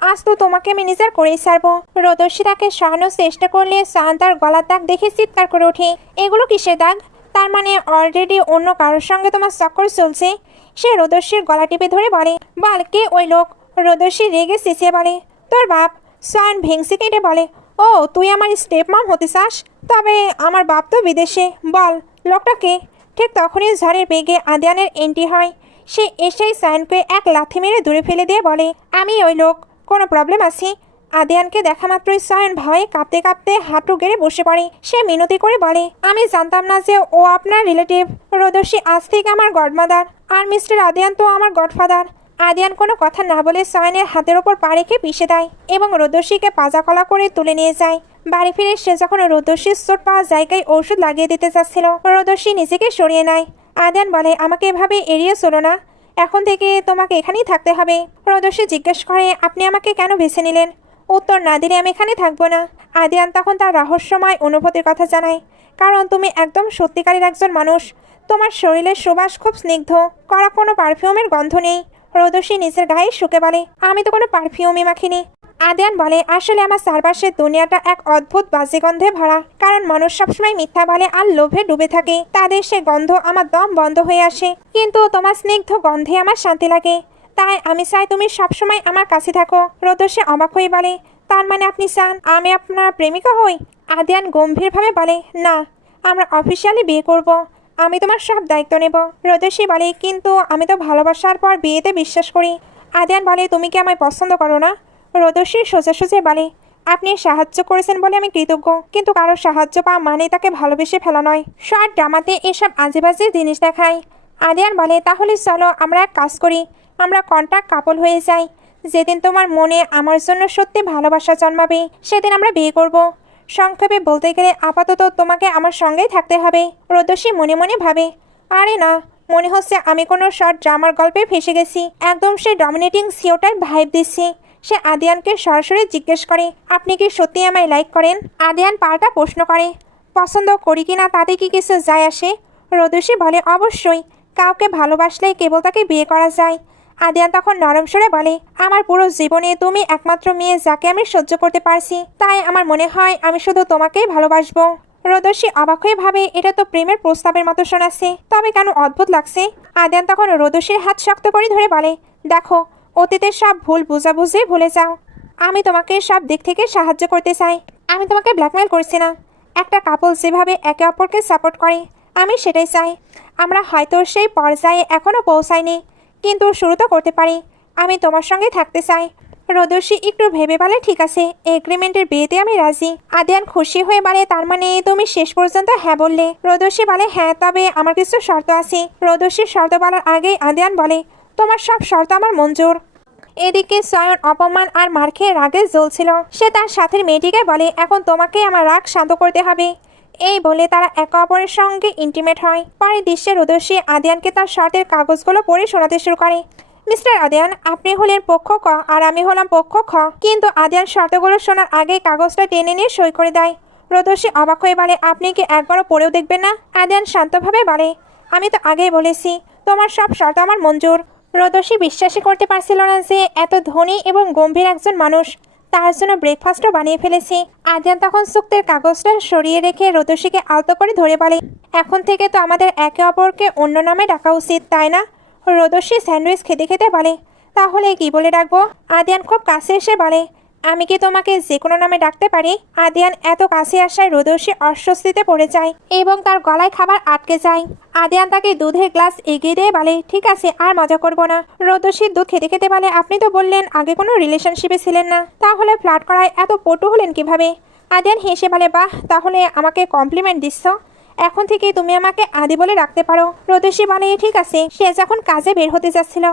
আজ তো তোমাকে আমি নিজের করেই ছাড়বো। রোদস্যি তাকে সরানোর চেষ্টা করলে সয়ন তার গলার দাগ দেখে চিৎকার করে ওঠে, এগুলো কিসের দাগ? তার মানে অলরেডি অন্য কারোর সঙ্গে তোমার চক্কর চলছে। সে রোদস্যির গলা টিপে ধরে বলে, বল কে ওই লোক? রোদস্যি রেগে চেঁচিয়ে বলে, তোর বাপ। সয়ন ভেংসি কেটে বলে, ও তুই আমার স্টেপ মাম হতে চাস? তবে আমার বাপ তো বিদেশে, বল লোকটা কে? ঠিক তখনই ঝড়ের বেগে আদিয়ানের এন্ট্রি হয়। সে এসেই সয়নকে এক লাথি মেরে দূরে ফেলে দিয়ে বলে, আমি ওই লোক, কোনো প্রবলেম আছে? আদিয়ানকে দেখা মাত্রই সয়ন ভয়ে কাঁপতে কাঁপতে হাঁটু গেড়ে বসে পড়ে। সে মিনতি করে বলে, আমি জানতাম না যে ও আপনার রিলেটিভ। রোদস্যি আজ থেকে আমার গডমাদার, আর মিস্টার আদিয়ান তো আমার গডফাদার। আদিয়ান কোনো কথা না বলে সয়নের হাতের ওপর পা রেখে পিষে দেয় এবং রোদস্যিকে পাজাকলা করে তুলে নিয়ে যায়। বাড়ি ফিরে সে যখন রোদস্যির চোট পাওয়া জায়গায় ওষুধ লাগিয়ে দিতে চাচ্ছিল, রোদস্যি নিজেকে সরিয়ে নেয়। আদিয়ান বলে, আমাকে এভাবে এড়িয়ে চলো না, এখন থেকে তোমাকে এখানেই থাকতে হবে। রোদস্যি জিজ্ঞেস করে, আপনি আমাকে কেন বেছে নিলেন? উত্তর না দিলে আমি এখানে থাকবো না। আদিয়ান তখন তার রহস্যময় অনুভূতির কথা জানায়, কারণ তুমি একদম সত্যিকারের একজন মানুষ। তোমার শরীরের সুবাস খুব স্নিগ্ধ, কড়া কোনো পারফিউমের গন্ধ নেই। রোদস্যি নিজের গায়ে শুকে বলে, আমি তো কোনো পারফিউমই মাখিনি। আদিয়ান বলে, আসলে আমার চারপাশের দুনিয়াটা এক অদ্ভুত বাজে গন্ধে ভরা, কারণ মানুষ সবসময় মিথ্যা বলে আর লোভে ডুবে থাকে। তাদের সে গন্ধ আমার দম বন্ধ হয়ে আসে, কিন্তু তোমার স্নিগ্ধ গন্ধে আমার শান্তি লাগে। তাই আমি চাই তুমি সবসময় আমার কাছে থাকো। রোদস্যি অবাক হয়ে বলে, তার মানে আপনি চান আমি আপনার প্রেমিকা হই? আদিয়ান গম্ভীরভাবে বলে, না, আমরা অফিসিয়ালি বিয়ে করব। আমি তোমার সব দায়িত্ব নেব। রোদস্যি বলে, কিন্তু আমি তো ভালোবাসার পর বিয়েতে বিশ্বাস করি। আদিয়ান বলে, তুমি কি আমায় পছন্দ করো না? রোদস্যি সোজাসুজি বলে, আপনি সাহায্য করেছেন বলে আমি কৃতজ্ঞ, কিন্তু কারো সাহায্য পাওয়া মানে তাকে ভালোবেসে ফেলা নয়। শর্ট ড্রামাতে এসব আজেবাজে জিনিস দেখায়। আদিয়ান বলে, তাহলে চলো আমরা এক কাজ করি, আমরা কন্ট্রাক্ট কাপল হয়ে যাই। যেদিন তোমার মনে আমার জন্য সত্যি ভালোবাসা জন্মাবে সেদিন আমরা বিয়ে করব। সংক্ষেপে বলতে গেলে আপাতত তোমাকে আমার সঙ্গেই থাকতে হবে। রোদস্যি মনে মনে ভাবে, আরে না, মনে হচ্ছে আমি কোনো শর্ট ড্রামার গল্পে ফেসে গেছি। একদম সে ডমিনেটিং সিওটার ভাইব দিচ্ছি। সে আদিয়ানকে সরাসরি জিজ্ঞেস করে, আপনি কি সত্যি আমায় লাইক করেন? আদিয়ান পাল্টা প্রশ্ন করে, পছন্দ করি কিনা তাতে কি কিছু যায় আসে? রোদস্যি বলে, অবশ্যই, কাউকে ভালোবাসলে কেবল তাকে বিয়ে করা যায়। আদিয়ান তখন নরম স্বরে বলে, আমার পুরো জীবনে তুমি একমাত্র মেয়ে যাকে আমি সহ্য করতে পারছি, তাই আমার মনে হয় আমি শুধু তোমাকেই ভালোবাসবো। রোদস্যি অবাক হয়ে ভাবে, এটা তো প্রেমের প্রস্তাবের মতো শোনাচ্ছে, তবে কেন অদ্ভুত লাগছে। আদিয়ান তখন রোদস্যির হাত শক্ত করে ধরে বলে, দেখো, অতীতের সব ভুল বোঝাবুঝি ভুলে যাও। আমি তোমাকে সব দিক থেকে সাহায্য করতে চাই। আমি তোমাকে ব্ল্যাকমেল করছি না। একটা কাপল যেভাবে একে অপরকে সাপোর্ট করে আমি সেটাই চাই। আমরা হয়তো সেই পর্যায়ে এখনও পৌঁছাইনি, কিন্তু শুরু তো করতে পারি। আমি তোমার সঙ্গে থাকতে চাই। রোদসী একটু ভেবে বলে ঠিক আছে, এগ্রিমেন্টের বিয়েতে আমি রাজি। আদিয়ান খুশি হয়ে বলে তার মানে তুমি শেষ পর্যন্ত হ্যাঁ বললে। রোদসী বলে হ্যাঁ, তবে আমার কিছু শর্ত আছে। রোদসীর শর্ত বলার আগেই আদিয়ান বলে তোমার সব শর্ত আমার মঞ্জুর। এদিকে সায়ন অপমান আর মার খেয়ে রাগে জ্বলছিল। সে তার সাথের মেয়েটিকে বলে এখন তোমাকে আমার রাগ শান্ত করতে হবে। এই বলে তারা একে অপরের সঙ্গে ইন্টিমেট হয়। পরে দৃশ্যে রোদসী আদিয়ানকে তার শর্তের কাগজগুলো পড়ে শোনাতে শুরু করে। মিস্টার আদিয়ান, আপনি হলেন পক্ষ ক আর আমি হলাম পক্ষ খ। কিন্তু আদিয়ান শর্তগুলো শোনার আগে কাগজটা টেনে নিয়ে সই করে দেয়। রোদসী অবাক হয়ে বলে আপনি কি একবারও পড়েও দেখবেন না? আদিয়ান শান্তভাবে বলে আমি তো আগেই বলেছি তোমার সব শর্ত আমার মঞ্জুর। রোদসী বিশ্বাসই করতে পারছিল না যে এত ধনী এবং গম্ভীর একজন মানুষ তার জন্য ব্রেকফাস্টও বানিয়ে ফেলেছি। আদিয়ান তখন চুক্তির কাগজটা সরিয়ে রেখে রোদসীকে আলতো করে ধরে বলে এখন থেকে তো আমাদের একে অপরকে অন্য নামে ডাকা উচিত, তাই না? রোদসী স্যান্ডউইচ খেতে খেতে বলে তাহলে কি বলে ডাকবো? আদিয়ান খুব কাছে এসে বলে আমি কি তোমাকে যে কোনো নামে ডাকতে পারি? আদিয়ান এত কাছে আসায় রোদসী অস্বস্তিতে পড়ে যায় এবং তার গলায় খাবার আটকে যায়। আদিয়ান তাকে দুধের গ্লাস এগিয়ে দিয়ে বলে ঠিক আছে, আর মজা করবো না। রোদসী দুধ খেতে খেতে বলে আপনি তো বললেন আগে কোনো রিলেশনশিপে ছিলেন না, তাহলে ফ্লার্ট করায় এত পটু হলেন কিভাবে? আদিয়ান হেসে বলে বাহ, তাহলে আমাকে কমপ্লিমেন্ট দিচ্ছ। এখন থেকে তুমি আমাকে আদি বলে রাখতে পারো। রোদসী বলে ঠিক আছে। সে যখন কাজে বের হতে যাচ্ছিল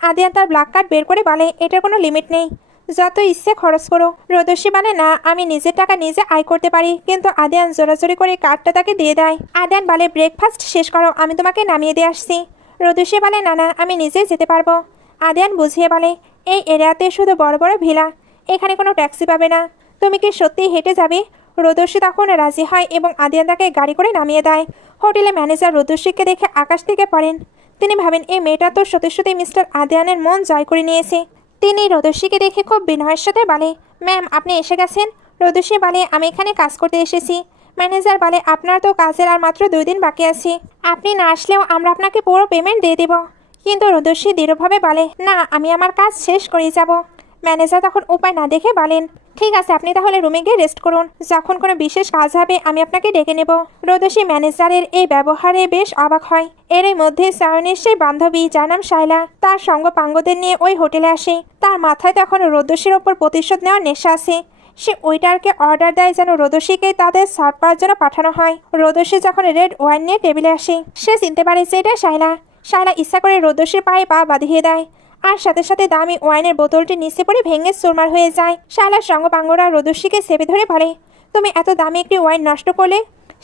আদিয়ান তার ব্ল্যাক কার্ড বের করে বলে এটার কোনো লিমিট নেই, যত ইচ্ছে খরচ করো। রোদসী বলে না, আমি নিজের টাকা নিজে আয় করতে পারি। কিন্তু আদিয়ান জোরাজোরি করে কার্ডটা তাকে দিয়ে দেয়। আদিয়ান বলে ব্রেকফাস্ট শেষ করো, আমি তোমাকে নামিয়ে দিয়ে আসছি। রোদসী বলে না না, আমি নিজেই যেতে পারবো। আদিয়ান বুঝিয়ে বলে এই এরিয়াতে শুধু বড় বড় ভিলা, এখানে কোনো ট্যাক্সি পাবে না, তুমি কি সত্যিই হেঁটে যাবে? রোদসী তখন রাজি হয় এবং আদিয়ান তাকে গাড়ি করে নামিয়ে দেয়। হোটেলে ম্যানেজার রোদসীকে দেখে আকাশ থেকে পড়েন। তিনি ভাবেন এই মেয়েটা তো সত্যি সত্যি মিস্টার আদিয়ানের মন জয় করে নিয়েছে। তিনি রোদসীকে দেখে খুব বিনয়ের সাথে বলে ম্যাম, আপনি এসে গেছেন। রোদসী বলে আমি এখানে কাজ করতে এসেছি। ম্যানেজার বলে আপনার তো কাজের আর মাত্র 2 দিন বাকি আছে, আপনি না আসলেও আমরা আপনাকে পুরো পেমেন্ট দিয়ে দেব। কিন্তু রোদসী দৃঢ়ভাবে বলে না, আমি আমার কাজ শেষ করে যাব। ম্যানেজার তখন উপায় না দেখে বলেন ঠিক আছে, আপনি তাহলে রুমে গিয়ে রেস্ট করুন, যখন কোনো বিশেষ কাজ হবে আমি আপনাকে ডেকে নেব। রোদসী ম্যানেজারের এই ব্যবহারে বেশ অবাক হয়। এরই মধ্যে সায়নের সেই বান্ধবী যার নাম শায়লা তার সঙ্গ পাঙ্গদের নিয়ে ওই হোটেলে আসে। তার মাথায় তখন রোদসীর ওপর প্রতিশোধ নেওয়ার নেশা আছে। সে ওয়েটারকে অর্ডার দেয় যেন রোদসীকে তাদের সার্ভ করার জন্য পাঠানো হয়। রোদসী যখন রেড ওয়াইন নিয়ে টেবিলে আসে সে চিনতে পারে যে এটা শায়লা। শায়লা ইচ্ছা করে রোদসীর পায়ে পা বাঁধিয়ে দেয় আর সাথে সাথে দামি ওয়াইনের বোতলটি নিচে পড়ে ভেঙে চুরমার হয়ে যায়। শায়লার সঙ্গপাঙ্গরা রোদসীকে চেপে ধরে বলে তুমি এত দামি একটি ওয়াইন নষ্ট করলে।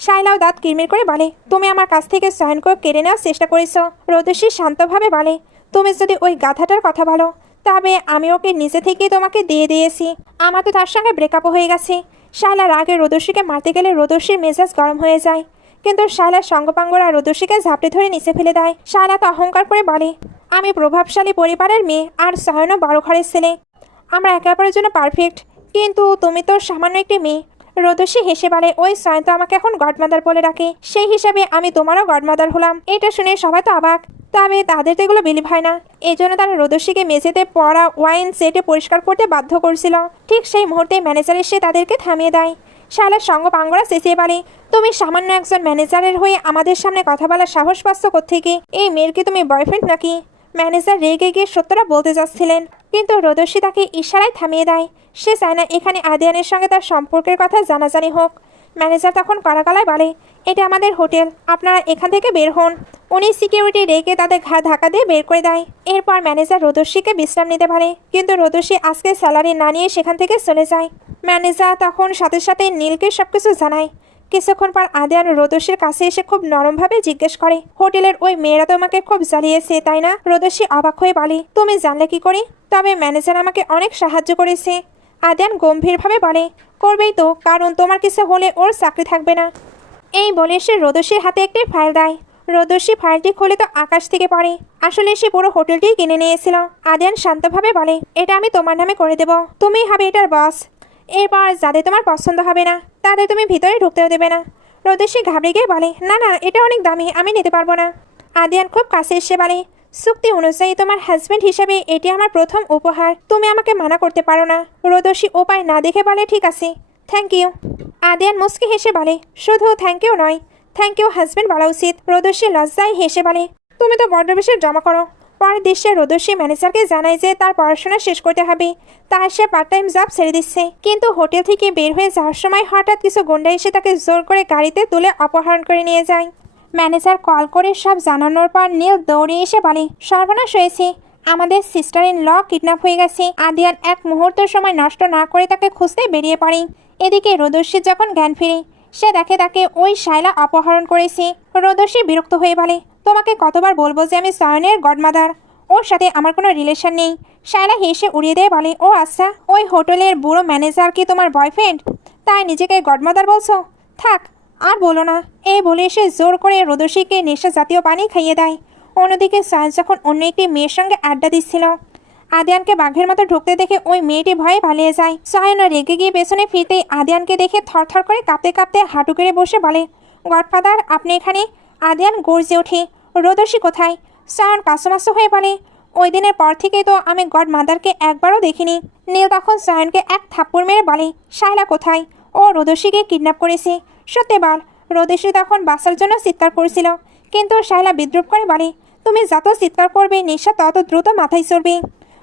শায়লাও দাঁত কিরমির করে বলে তুমি আমার কাছ থেকে সয়নকে কেড়ে নেওয়ার চেষ্টা করেছ। রোদসী শান্তভাবে বলে তুমি যদি ওই গাধাটার কথা বলো তবে আমি ওকে নিজে থেকেই তোমাকে দিয়ে দিয়েছি, আমার তো তার সঙ্গে ব্রেকআপও হয়ে গেছে। শায়লা রাগে রোদসীকে মারতে গেলে রোদসীর মেজাজ গরম হয়ে যায়, কিন্তু শায়লার সঙ্গপাঙ্গরা রোদসীকে ঝাপটে ধরে নিচে ফেলে দেয়। শায়লা তো অহংকার করে বলে আমি প্রভাবশালী পরিবারের মেয়ে আর সায়নও বড় ঘরের ছেলে, আমরা একে অপরের জন্য পারফেক্ট, কিন্তু তুমি তো সামান্য একটি মেয়ে। রোদসী হেসে বলে ওই সায়ন তো আমাকে এখন গডমাদার বলে ডাকে, সেই হিসাবে আমি তোমারও গডমাদার হলাম। এটা শুনে সবাই তো অবাক, তবে তাদের তো এগুলো বিলিভ হয় না। এই জন্য তারা রোদসীকে মেঝেতে পড়া ওয়াইন সেটে পরিষ্কার করতে বাধ্য করছিল। ঠিক সেই মুহূর্তে ম্যানেজার এসে তাদেরকে থামিয়ে দেয়। শায়লার সঙ্গপাঙ্গরা চেঁচিয়ে বলে তুমি সামান্য একজন ম্যানেজারের হয়ে আমাদের সামনে কথা বলার সাহস পাচ্ছ কোত্থেকে? এই মেয়ের কি তুমি বয়ফ্রেন্ড নাকি? ম্যানেজার রেগে গিয়ে সত্যটা বলতে যাচ্ছিলেন, কিন্তু রোদসী তাকে ইশারায় থামিয়ে দেয়। সে চায় না এখানে আদিয়ানের সঙ্গে তার সম্পর্কের কথা জানাজানি হোক। ম্যানেজার তখন কড়া গলায় বলে এটা আমাদের হোটেল, আপনারা এখান থেকে বের হন। উনি সিকিউরিটি রেখে তাদের ঘাড় ধাক্কা দিয়ে বের করে দেয়। এরপর ম্যানেজার রোদসীকে বিশ্রাম নিতে পারে, কিন্তু রোদসী আজকে স্যালারি না নিয়ে সেখান থেকে চলে যায়। ম্যানেজার তখন সাথে সাথে নীলকে সবকিছু জানায়। কিছুক্ষণ পর আদিয়ান রোদসীর কাছে এসে খুব নরমভাবে জিজ্ঞেস করে হোটেলের ওই মেয়েরা তোমাকে খুব জ্বালিয়েছে তাই না? রোদসী অবাক হয়ে বলে তুমি জানলে কি করে? তবে ম্যানেজার আমাকে অনেক সাহায্য করেছে। আদিয়ান গম্ভীরভাবে বলে করবেই তো, কারণ তোমার কিছু হলে ওর চাকরি থাকবে না। এই বলে সে রোদসীর হাতে একটি ফাইল দেয়। রোদসী ফাইলটি খুলে তো আকাশ থেকে পড়ে। আসলে সে পুরো হোটেলটি কিনে নিয়েছিল। আদিয়ান শান্তভাবে বলে এটা আমি তোমার নামে করে দেব, তুমিই হবে এটার বস। এরপর যাদের তোমার পছন্দ হবে না তাদের তুমি ভিতরে ঢুকতেও দেবে না। রোদসী ঘাবড়ে গিয়ে বলে না না, এটা অনেক দামি, আমি নিতে পারবো না। আদিয়ান খুব কাছে এসে বলে চুক্তি অনুযায়ী তোমার হাজব্যান্ড হিসেবে এটি আমার প্রথম উপহার, তুমি আমাকে মানা করতে পারো না। রোদসী উপায় না দেখে বলে ঠিক আছে, থ্যাংক ইউ। আদিয়ান মুচকি হেসে বলে শুধু থ্যাংক ইউ নয়, থ্যাংক ইউ হাজব্যান্ড বলা উচিত। রোদসী লজ্জায় হেসে বলে তুমি তো বড্ড বেশি জমা করো, পরের দৃশ্যে রোদস্বী ম্যানেজারকে জানায় যে তার পড়াশোনা শেষ করতে হবে, তাই সে পার্ট টাইম জব ছেড়ে দিচ্ছে। কিন্তু হোটেল থেকে বের হয়ে যাওয়ার সময় হঠাৎ কিছু গুন্ডা এসে তাকে জোর করে গাড়িতে তুলে অপহরণ করে নিয়ে যায়। ম্যানেজার কল করে সব জানানোর পর নীল দৌড়ে এসে বলে, সর্বনাশ হয়েছে, আমাদের সিস্টার ইন ল কিডন্যাপ হয়ে গেছে। আদিয়ান এক মুহূর্ত সময় নষ্ট না করে তাকে খুঁজতে বেরিয়ে পড়ে। এদিকে রোদস্বী যখন জ্ঞান ফিরে, সে দেখে তাকে ওই শায়লা অপহরণ করেছে। রোদস্বী বিরক্ত হয়ে বলে, তোমাকে কতবার বলবো যে আমি সায়নের গডমাদার, ওর সাথে আমার কোনো রিলেশন নেই। শায়লা হেসে উড়িয়ে দিয়ে বলে, ও আচ্ছা, ওই হোটেলের বুড়ো ম্যানেজার কি তোমার বয়ফ্রেন্ড, তাই নিজেকে গডমাদার বলছো? থাক আর বলো না। এই বলে সে জোর করে রোদস্বীকে নেশা জাতীয় পানি খাইয়ে দেয়। অন্যদিকে সায়ন যখন অন্য একটি মেয়ের সঙ্গে আড্ডা দিচ্ছিল, আদিয়ানকে বাঘের মতো ঢুকতে দেখে ওই মেয়েটি ভয়ে পালিয়ে যায়। সায়ন রেগে গিয়ে পেছনে ফিরতেই আদিয়ানকে দেখে থরথর করে কাঁপতে কাঁপতে হাঁটু করে বসে বলে, গডফাদার আপনি এখানে? আদিয়ান গর্জে ওঠে, রোদস্বী কোথায়? সায়ন কাসমাস হয়ে বলে, ওই দিনের পর থেকেই তো আমি গডমাদারকে একবারও দেখিনি। নীল তখন সায়নকে এক থাপ্পড় মেরে বলে, শায়লা কোথায়? ও রোদস্বীকে কিডন্যাপ করেছে। সত্যি বল। রোদস্বী তখন বাঁচার জন্য চিৎকার করেছিল, কিন্তু শায়লা বিদ্রুপ করে বলে, তুমি যত চিৎকার করবে নেশা তত দ্রুত মাথায় চড়বে।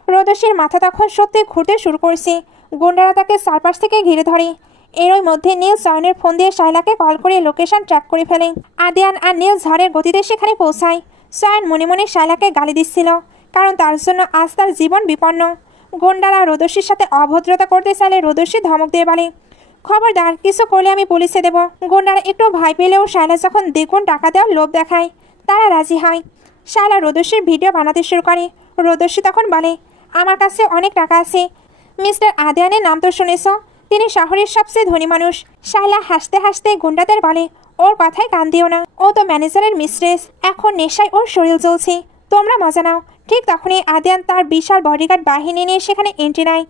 রোদস্বীর মাথা তখন সত্যি ঘুরতে শুরু করছে। গুন্ডারা তাকে চারপাশ থেকে ঘিরে ধরে। এরই মধ্যে নীল সায়নের ফোন দিয়ে শায়লাকে কল করে লোকেশন ট্র্যাক করে ফেলে। আদিয়ান আর নীল ঝড়ের গতিতে সেখানে পৌঁছায়। সায়ন মনে মনে শায়লাকে গালি দিচ্ছিল, কারণ তার জন্য আজ তার জীবন বিপন্ন। গুন্ডারা রোদস্বীর সাথে অভদ্রতা করতে চাইলে রোদস্বী ধমক দিয়ে বলে, খবরদার, কিছু করলে আমি পুলিশে দেব। গুন্ডারা একটু ভয় পেলেও শায়লা যখন দ্বিগুণ টাকা দেওয়ার লোভ দেখায়, তারা রাজি হয়। শায়লা রোদস্বীর ভিডিও বানাতে শুরু করে। রোদস্বী তখন বলে, আমার কাছে অনেক টাকা আছে। মিস্টার আদিয়ানের নাম তো শুনেছ, তিনি শহরের সবচেয়ে ধনী মানুষ। শায়লা হাসতে হাসতে গুন্ডাদের বলে, ওর কথায় কান দিও না, ও তো ম্যানেজারের মিস্ট্রেস, এখন নেশায় ওর শরীর জ্বলছে, তোমরা মজা নাও। ঠিক তখনই আদিয়ান তার বিশাল বডিগার্ড বাহিনী নিয়ে সেখানে এন্ট্রি নেয়।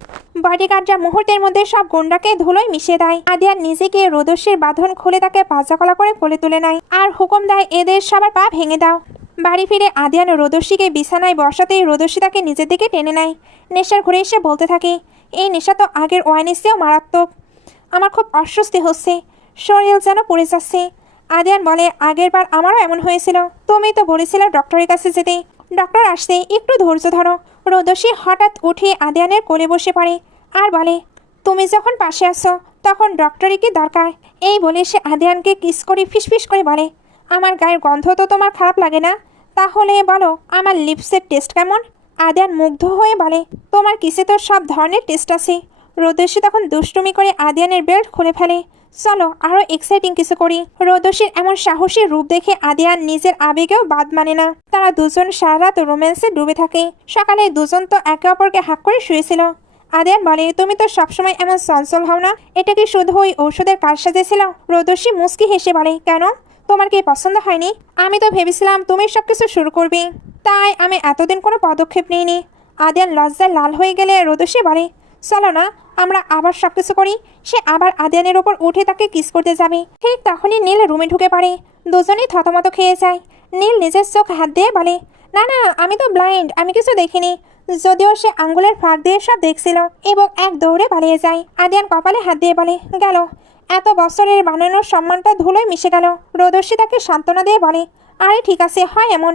বডিগার্ডরা মুহূর্তের মধ্যে সব গুন্ডাকে ধুলোয় মিশিয়ে দেয়। আদিয়ান নিজেকে রোদস্বীর বাঁধন খুলে তাকে পাজাকলা করে কোলে তুলে নেয় আর হুকুম দেয়, এদের সবার পা ভেঙে দাও। বাড়ি ফিরে আদিয়ান রোদস্বীকে বিছানায় বসাতেই রোদস্বী তাকে নিজের দিকে টেনে নেয়। নেশার ঘুরে এসে বলতে থাকে, এই নেশা তো আগের ওয়াইনের চেয়েও মারাত্মক, আমার খুব অস্বস্তি হচ্ছে, শরীর যেন পড়ে যাচ্ছে। আদিয়ান বলে, আগের বার আমারও এমন হয়েছিল, তুমি তো বলেছিলে ডক্টরের কাছে যেতে, ডক্টর আসছে, একটু ধৈর্য ধরো। রোদস্বী হঠাৎ উঠে আদিয়ানের কোলে বসে পড়ে আর বলে, তুমি যখন পাশে আসো তখন ডক্টরই কি দরকার? এই বলে সে আদিয়ানকে কিস করে ফিসফিস করে বলে, আমার গায়ের গন্ধ তো তোমার খারাপ লাগে না? তাহলে বলো আমার লিপসের টেস্ট কেমন? আদিয়ান মুগ্ধ হয়ে বলে, তোমার কিসে তো সব ধরনের টেস্ট আছে। রোদস্বী তখন দুষ্টুমি করে আদিয়ানের বেল্ট খুলে ফেলে। চলো আরও এক্সাইটিং কিছু করি। রোদস্বীর এমন সাহসী রূপ দেখে আদিয়ান নিজের আবেগেও বাদ মানে না। তারা দুজন সারা রাত রোম্যান্সে ডুবে থাকে। সকালে দুজন তো একে অপরকে হাঁক করে শুয়েছিল। আদিয়ান বলে, তুমি তো সবসময় এমন চঞ্চল হও না, এটা কি শুধু ওই ঔষধের কারসাজি ছিল? রোদস্বী মুচকি হেসে বলে, কেন, তোমার কি পছন্দ হয়নি? আমি তো ভেবেছিলাম তুমি সবকিছু শুরু করবে, তাই আমি এতদিন কোনো পদক্ষেপ নিইনি। আদিয়ান লজ্জায় লাল হয়ে গেলে রোদস্বী বলে, চলো না আমরা আবার সবকিছু করি। সে আবার আদিয়ানের ওপর উঠে তাকে কিস করতে যাবে। ঠিক তখনই নীল রুমে ঢুকে পড়ে। দুজনেই থতমত খেয়ে যায়। নীল নিজের চোখ হাত দিয়ে বলে, না না, আমি তো ব্লাইন্ড, আমি কিছু দেখিনি। যদিও সে আঙ্গুলের ফাঁক দিয়ে সব দেখছিল এবং এক দৌড়ে পালিয়ে যায়। আদিয়ান কপালে হাত দিয়ে বলে, গেল, এত বছরের বানানোর সম্মানটা ধুলোয় মিশে গেল। রোদস্বী তাকে সান্ত্বনা দিয়ে বলে, আরে ঠিক আছে, হয় এমন,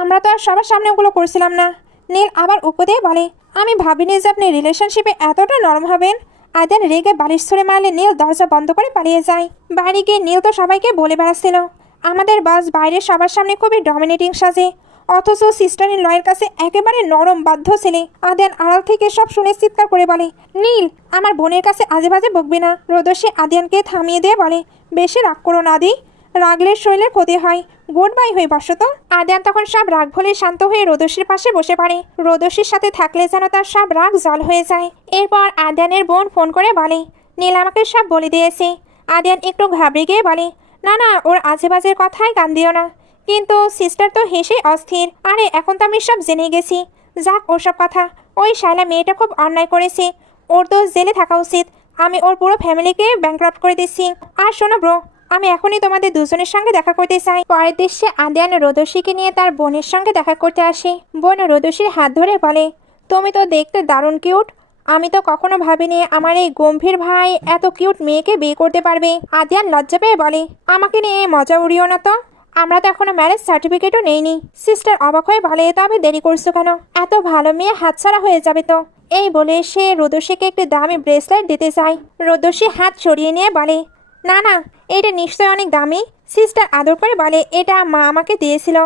আমরা তো আর সবার সামনে ওগুলো করছিলাম না। নীল আবার উপদে বলে, আমি ভাবিনি যে আপনি রিলেশনশিপে এতটা নরম হবেন। আদিয়ান রেগে বালিশ ছুঁড়ে মারলে নীল দরজা বন্ধ করে পালিয়ে যায়। বাড়ি গিয়ে নীল তো সবাইকে বলে বেড়াচ্ছিল, আমাদের বাস বাইরে সবার সামনে খুবই ডমিনেটিং সাজে, অথচ সিস্টার ইন লয়ের কাছে একেবারে নরম বাধ্য ছেলে। আদিয়ান আড়াল থেকে সব শুনে চিৎকার করে বলে, নীল, আমার বোনের কাছে আজে বাজে বকবি না। রোদস্বী আদিয়ানকে থামিয়ে দিয়ে বলে, বেশি রাগ করো না আদি, রাগলে শরীরের ক্ষতি হয়, গুড বাই হয়ে বসো তো। আদিয়ান তখন সব রাগ ভুলে শান্ত হয়ে রোদস্বীর পাশে বসে পড়ে। রোদস্বীর সাথে থাকলে যেন তার সব রাগ জল হয়ে যায়। এরপর আদিয়ানের বোন ফোন করে বলে, নীল আমাকে সব বলে দিয়েছে। আদিয়ান একটু ঘাবড়ে গিয়ে বলে, না না, ওর আজে বাজের কথাই কান দিও না। কিন্তু সিস্টার তো হেসে অস্থির, আরে এখন তো আমি সব জেনে গেছি, যাক ওসব কথা। ওই শায়লা মেয়েটা খুব অন্যায় করেছে, ওর তো জেলে থাকা উচিত। আমি ওর পুরো ফ্যামিলিকে ব্যাংক্রাফট করে দিচ্ছি। আর শোনো ব্রো, আমি এখনই তোমাদের দুজনের সঙ্গে দেখা করতে চাই। পরের দৃশ্যে আদিয়ান রোদস্বীকে নিয়ে তার বোনের সঙ্গে দেখা করতে আসে। বোন রোদস্বীর হাত ধরে বলে, তুমি তো দেখতে দারুণ কিউট, আমি তো কখনো ভাবিনি আমার এই গম্ভীর ভাই এত কিউট মেয়েকে বিয়ে করতে পারবে। আদিয়ান লজ্জা পেয়ে বলে, আমাকে নিয়ে মজা উড়িও না তো, আমরা তো এখনো ম্যারেজ সার্টিফিকেটও নেইনি। সিস্টার অবাক হয়ে বলে, তবে দেরি করছো কেন? এত ভালো মেয়ে হাতছাড়া হয়ে যাবে তো। এই বলে সে রোদসীকে একটি দামি ব্রেসলেট দিতে চায়। রোদসী হাত সরিয়ে নিয়ে বলে, না না, এটা নিশ্চয়ই অনেক দামি। সিস্টার আদর করে বলে, এটা মা আমাকে দিয়েছিল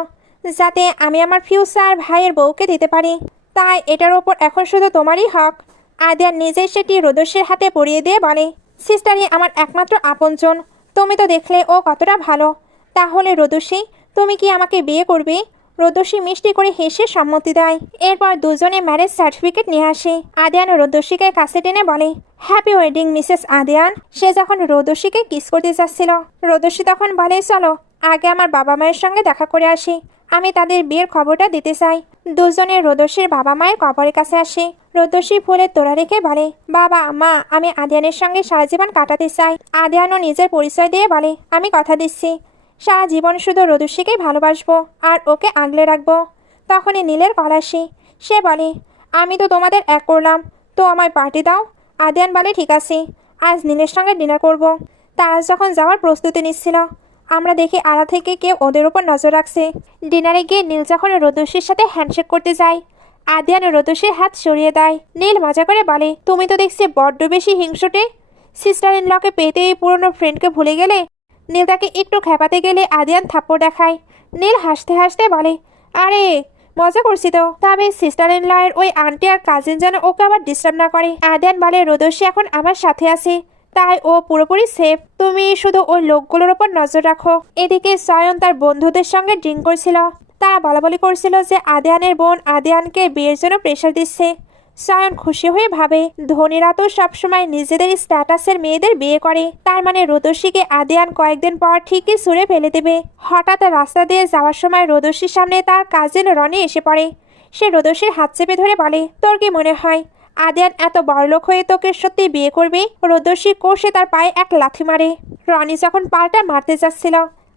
যাতে আমি আমার ফিউচার ভাইয়ের বউকে দিতে পারি, তাই এটার ওপর এখন শুধু তোমারই হক। আদিয়ান নিজেই সেটি রোদসীর হাতে পরিয়ে দিয়ে বলে, সিস্টারই আমার একমাত্র আপনজন। তুমি তো দেখলে ও কতটা ভালো। তাহলে রোদসী, তুমি কি আমাকে বিয়ে করবে? রোদসী মিষ্টি করে হেসে সম্মতি দেয়। এরপর দুজনে ম্যারেজ সার্টিফিকেট নিয়ে আসে। আদিয়ান রোদসীকে কাছে টেনে বলে, হ্যাপি ওয়েডিং মিসেস আদিয়ান। সে যখন রোদসীকে কিস করতে যাচ্ছিল, রোদসী তখন বলে, চলো আগে আমার বাবা মায়ের সঙ্গে দেখা করে আসি, আমি তাদের বিয়ের খবরটা দিতে চাই। দুজনে রোদসীর বাবা মায়ের কবরের কাছে আসে। রোদসী ফুলের তোড়া রেখে বলে, বাবা মা, আমি আদিয়ানের সঙ্গে সারা জীবন কাটাতে চাই। আদিয়ানও নিজের পরিচয় দিয়ে বলে, আমি কথা দিচ্ছি সারা জীবন শুধু রোদসীকেই ভালোবাসবো আর ওকে আগলে রাখবো। তখনই নীলের কল আসে। সে বলে, আমি তো তোমাদের এক করলাম, তো আমায় পার্টি দাও। আদিয়ান বলে, ঠিক আছে, আজ নীলের সঙ্গে ডিনার করব। তারা যখন যাওয়ার প্রস্তুতি নিচ্ছিল, আমরা দেখি আড়া থেকে কেউ ওদের ওপর নজর রাখছে। ডিনারে গিয়ে নীল যখন রোদসীর সাথে হ্যান্ডশেক করতে যায়, আদিয়ান রোদসীর হাত সরিয়ে দেয়। নীল মজা করে বলে, তুমি তো দেখছি বড্ড বেশি হিংসুটে। সিস্টার ইন লকে পেতে এই পুরনো ফ্রেন্ডকে ভুলে গেলে। নীল তাকে একটু খেপাতে গেলে আদিয়ান থাপ্পড় দেখায়। নীল হাসতে হাসতে বলে, আরে মজা করছি তো, তবে সিস্টার ইন লয়ের ওই আন্টি আর কাজিন যেন ওকে আবার ডিস্টার্ব না করে। আদিয়ান বলে, রোদসী এখন আমার সাথে আছে, তাই ও পুরোপুরি সেফ। তুমি শুধু ওই লোকগুলোর ওপর নজর রাখো। এদিকে সয়ন তার বন্ধুদের সঙ্গে ড্রিঙ্ক করছিল। তারা বলাবলি করছিল যে আদিয়ানের বোন আদিয়ানকে বিয়ের জন্য প্রেশার দিচ্ছে। সয়ন খুশি হয়ে ভাবে, ধনীরা তো সবসময় নিজেদের স্ট্যাটাসের মেয়েদের বিয়ে করে, তার মানে রোদসীকে আদিয়ান কয়েকদিন পর ঠিকই ছুঁড়ে ফেলে দেবে। হঠাৎ রাস্তা দিয়ে যাওয়ার সময় রোদসীর সামনে তার কাজিন রনি এসে পড়ে। সে রোদসীর হাত চেপে ধরে বলে, তোর কি মনে হয় আদিয়ান এত বড়লোক হয়ে তোকে সত্যি বিয়ে করবে? রোদসী কষে তার পায়ে এক লাথি মারে। রনি যখন পাল্টা মারতে যাচ্ছিল,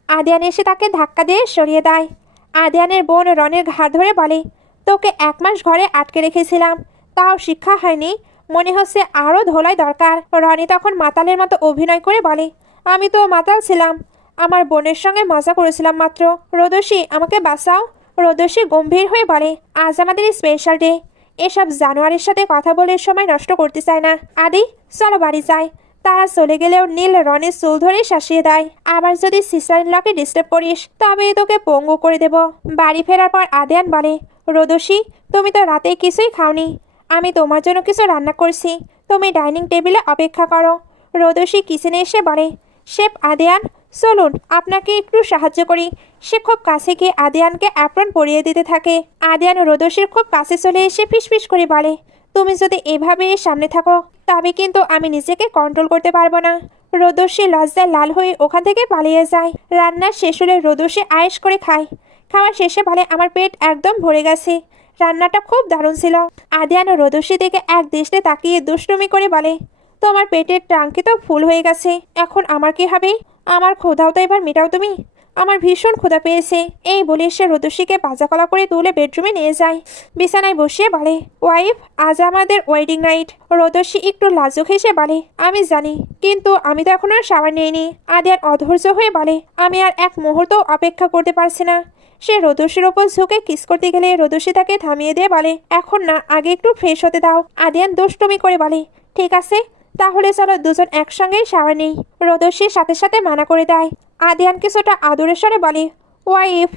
আদিয়ান এসে তাকে ধাক্কা দিয়ে সরিয়ে দেয়। আদিয়ানের বোন রনির ঘাড় ধরে বলে, তোকে 1 মাস ঘরে আটকে রেখেছিলাম, তাও শিক্ষা হয়নি, মনে হচ্ছে আরও ধোলাই দরকার। রনি তখন মাতালের মতো অভিনয় করে বলে, আমি তো মাতাল ছিলাম, আমার বোনের সঙ্গে মজা করেছিলাম মাত্র। রোদসী, আমাকে বাঁচাও। রোদসী গম্ভীর হয়ে বলে, আজ আমাদের স্পেশাল ডে, এসব জানোয়ারের সাথে কথা বলে সময় নষ্ট করতে চায় না। আদি, চলো বাড়ি যাই। তারা চলে গেলেও নীল রনির চুল ধরে শাসিয়ে দেয়, আবার যদি সিস্টার ইন লকে ডিস্টার্ব করিস তবে তোকে পঙ্গু করে দেব। বাড়ি ফেরার পর আদিয়ান বলে, রোদসী, তুমি তো রাতে কিছুই খাওনি, আমি তোমার জন্য কিছু রান্না করছি, তুমি ডাইনিং টেবিলে অপেক্ষা করো। রোদসী কিচেনে এসে বলে, শেফ আদিয়ান, চলুন আপনাকে একটু সাহায্য করি। সে খুব কাছে গিয়ে আদিয়ানকে অ্যাপ্রন পরিয়ে দিতে থাকে। আদিয়ান রোদসীর খুব কাছে চলে এসে ফিসফিস করে বলে, তুমি যদি এভাবে সামনে থাকো তবে কিন্তু আমি নিজেকে কন্ট্রোল করতে পারবো না। রোদসী লজ্জায় লাল হয়ে ওখান থেকে পালিয়ে যায়। রান্নার শেষ হলে রোদসী আয়েশ করে খায়। খাওয়া শেষে বলে, আমার পেট একদম ভরে গেছে, রান্নাটা খুব দারুণ ছিল। আদিয়ান রোদসী দিকে এক দৃষ্টে তাকিয়ে দুষ্টুমি করে বলে, তোমার পেটের টাঙ্কি তো ফুল হয়ে গেছে, এখন আমার কি হবে? আমার ক্ষুধাও তো এবার মেটাও তুমি, আমার ভীষণ ক্ষুধা পেয়েছে। এই বলে সে রোদসীকে পাজাকলা করে তুলে বেডরুমে নিয়ে যায়। বিছানায় বসিয়ে বলে, ওয়াইফ, আজ আমাদের ওয়েডিং নাইট। রোদসী একটু লাজুক হেসে বলে, আমি জানি, কিন্তু আমি তো এখন আর শাওয়ার নিইনি। আদিয়ান অধৈর্য হয়ে বলে, আমি আর এক মুহূর্ত অপেক্ষা করতে পারছি না। সে রোদসীর ওপর ঝুঁকে কিস করতে গেলে রোদসী তাকে থামিয়ে দিয়ে বলে, এখন না, আগে একটু ফ্রেশ হতে দাও। আদিয়ান দুষ্টুমি করে বলে, ঠিক আছে, তাহলে চলো দুজন একসঙ্গেই শাওয়ার নেই। রোদসীর সাথে সাথে মানা করে দেয়। আদিয়ান কিছুটা আদরের স্বরে বলে, ওয়াইফ,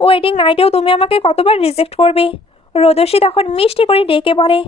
ওয়েডিং নাইটেও তুমি আমাকে কতবার রিজেক্ট করবে? রোদসী তখন মিষ্টি করে ডেকে বলে,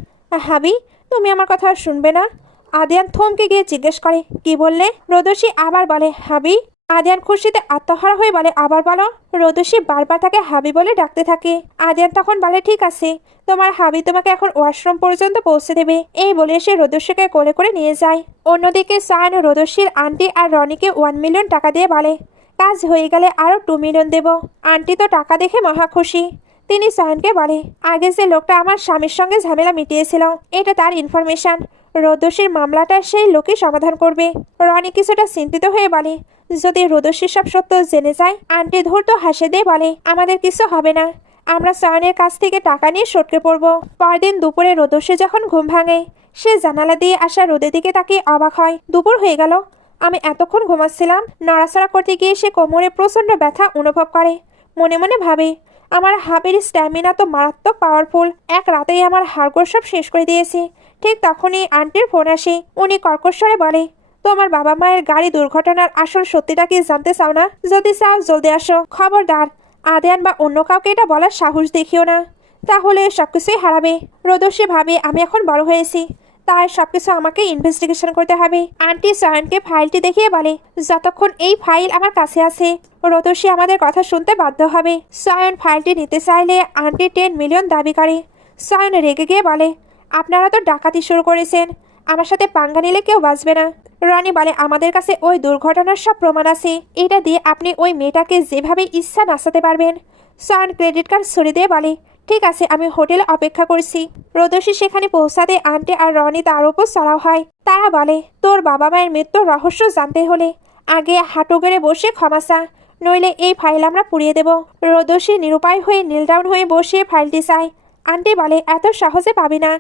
হাবি, তুমি আমার কথা শুনবে না? আদিয়ান থমকে গিয়ে জিজ্ঞেস করে, কি বললে? রোদসী আবার বলে, হাবি। আদিয়ান খুশিতে আত্মহারা হয়ে বলে, আবার বলো। রোদসী বারবার তাকে হাবি বলে ডাকতে থাকে। আদিয়ান তখন বলে, ঠিক আছে, তোমার হাবি তোমাকে এখন ওয়াশরুম পর্যন্ত পৌঁছে দেবে। এই বলে সে রোদসীকে কোলে করে নিয়ে যায়। অন্যদিকে সায়ন রোদসীর আন্টি আর রনিকে 1 মিলিয়ন টাকা দিয়ে বলে, কাজ হয়ে গেলে আরও 2 মিলিয়ন দেব। আন্টি তো টাকা দেখে মহা খুশি। তিনি সায়নকে বলে, আগে যে লোকটা আমার স্বামীর সঙ্গে ঝামেলা মিটিয়েছিল, এটা তার ইনফরমেশন। রোদসীর মামলাটা সেই লোকই সমাধান করবে। রনি কিছুটা চিন্তিত হয়ে বলে, যদি রোদসী সব সত্য জেনে যায়? আন্টি ধূর্ত হাসে দিয়ে বলে, আমাদের কিছু হবে না, আমরা সায়নের কাছ থেকে টাকা নিয়ে সটকে পড়ব। পরদিন দুপুরে রোদসী যখন ঘুম ভাঙে, সে জানালা দিয়ে আসা রোদের দিকে তাকিয়ে অবাক হয়। দুপুর হয়ে গেল, আমি এতক্ষণ ঘুমাচ্ছিলাম। নড়াচড়া করতে গিয়ে সে কোমরে প্রচণ্ড ব্যথা অনুভব করে। মনে মনে ভাবে, আমার হাবির স্ট্যামিনা তো মারাত্মক পাওয়ারফুল, এক রাতেই আমার হাড়গোড় সব শেষ করে দিয়েছে। ঠিক তখনই আন্টির ফোন আসে। উনি কর্কশ্বরে বলে, তোমার বাবা মায়ের গাড়ি দুর্ঘটনার আসল সত্যিটা কি জানতে চাও না? যদি চাও জলদি আসো। খবরদার আদেয়ান বা অন্য কাউকে এটা বলার সাহস দেখিও না, তাহলে সবকিছুই হারাবে। রোদস্যি ভাবে, আমি এখন বড় হয়েছি, তাই সবকিছু আমাকে ইনভেস্টিগেশন করতে হবে। আন্টি সয়নকে ফাইলটি দেখিয়ে বলে, যতক্ষণ এই ফাইল আমার কাছে আছে রোদস্যি আমাদের কথা শুনতে বাধ্য হবে। সয়ন ফাইলটি নিতে চাইলে আন্টি 10 মিলিয়ন দাবি করে। সয়ন রেগে গিয়ে বলে, আপনারা তো ডাকাতি শুরু করেছেন, আমার সাথে পাঙ্গা নিলে কেউ বাঁচবে না। রনি বলে, আমাদের কাছে ওই দুর্ঘটনার সব প্রমাণ আছে, এটা দিয়ে আপনি ওই মেয়েটাকে যেভাবে ইচ্ছা নাচাতে পারবেন। সয়ন ক্রেডিট কার্ড ছড়িয়ে দিয়ে বলে, ঠিক আছে, আমি হোটেলে অপেক্ষা করছি। রোদস্যি সেখানে পৌঁছাতে আন্টি আর রনি তার উপর চড়াও হয়। তারা বলে, তোর বাবা মায়ের মৃত্যুর রহস্য জানতে হলে আগে হাঁটু গেড়ে বসে ক্ষমা চা, নইলে এই ফাইল আমরা পুড়িয়ে দেব। রোদস্যি নিরুপায় হয়ে নীল ডাউন হয়ে বসে ফাইলটি চায়। আন্টি বলে, এত সহজে পাবি না।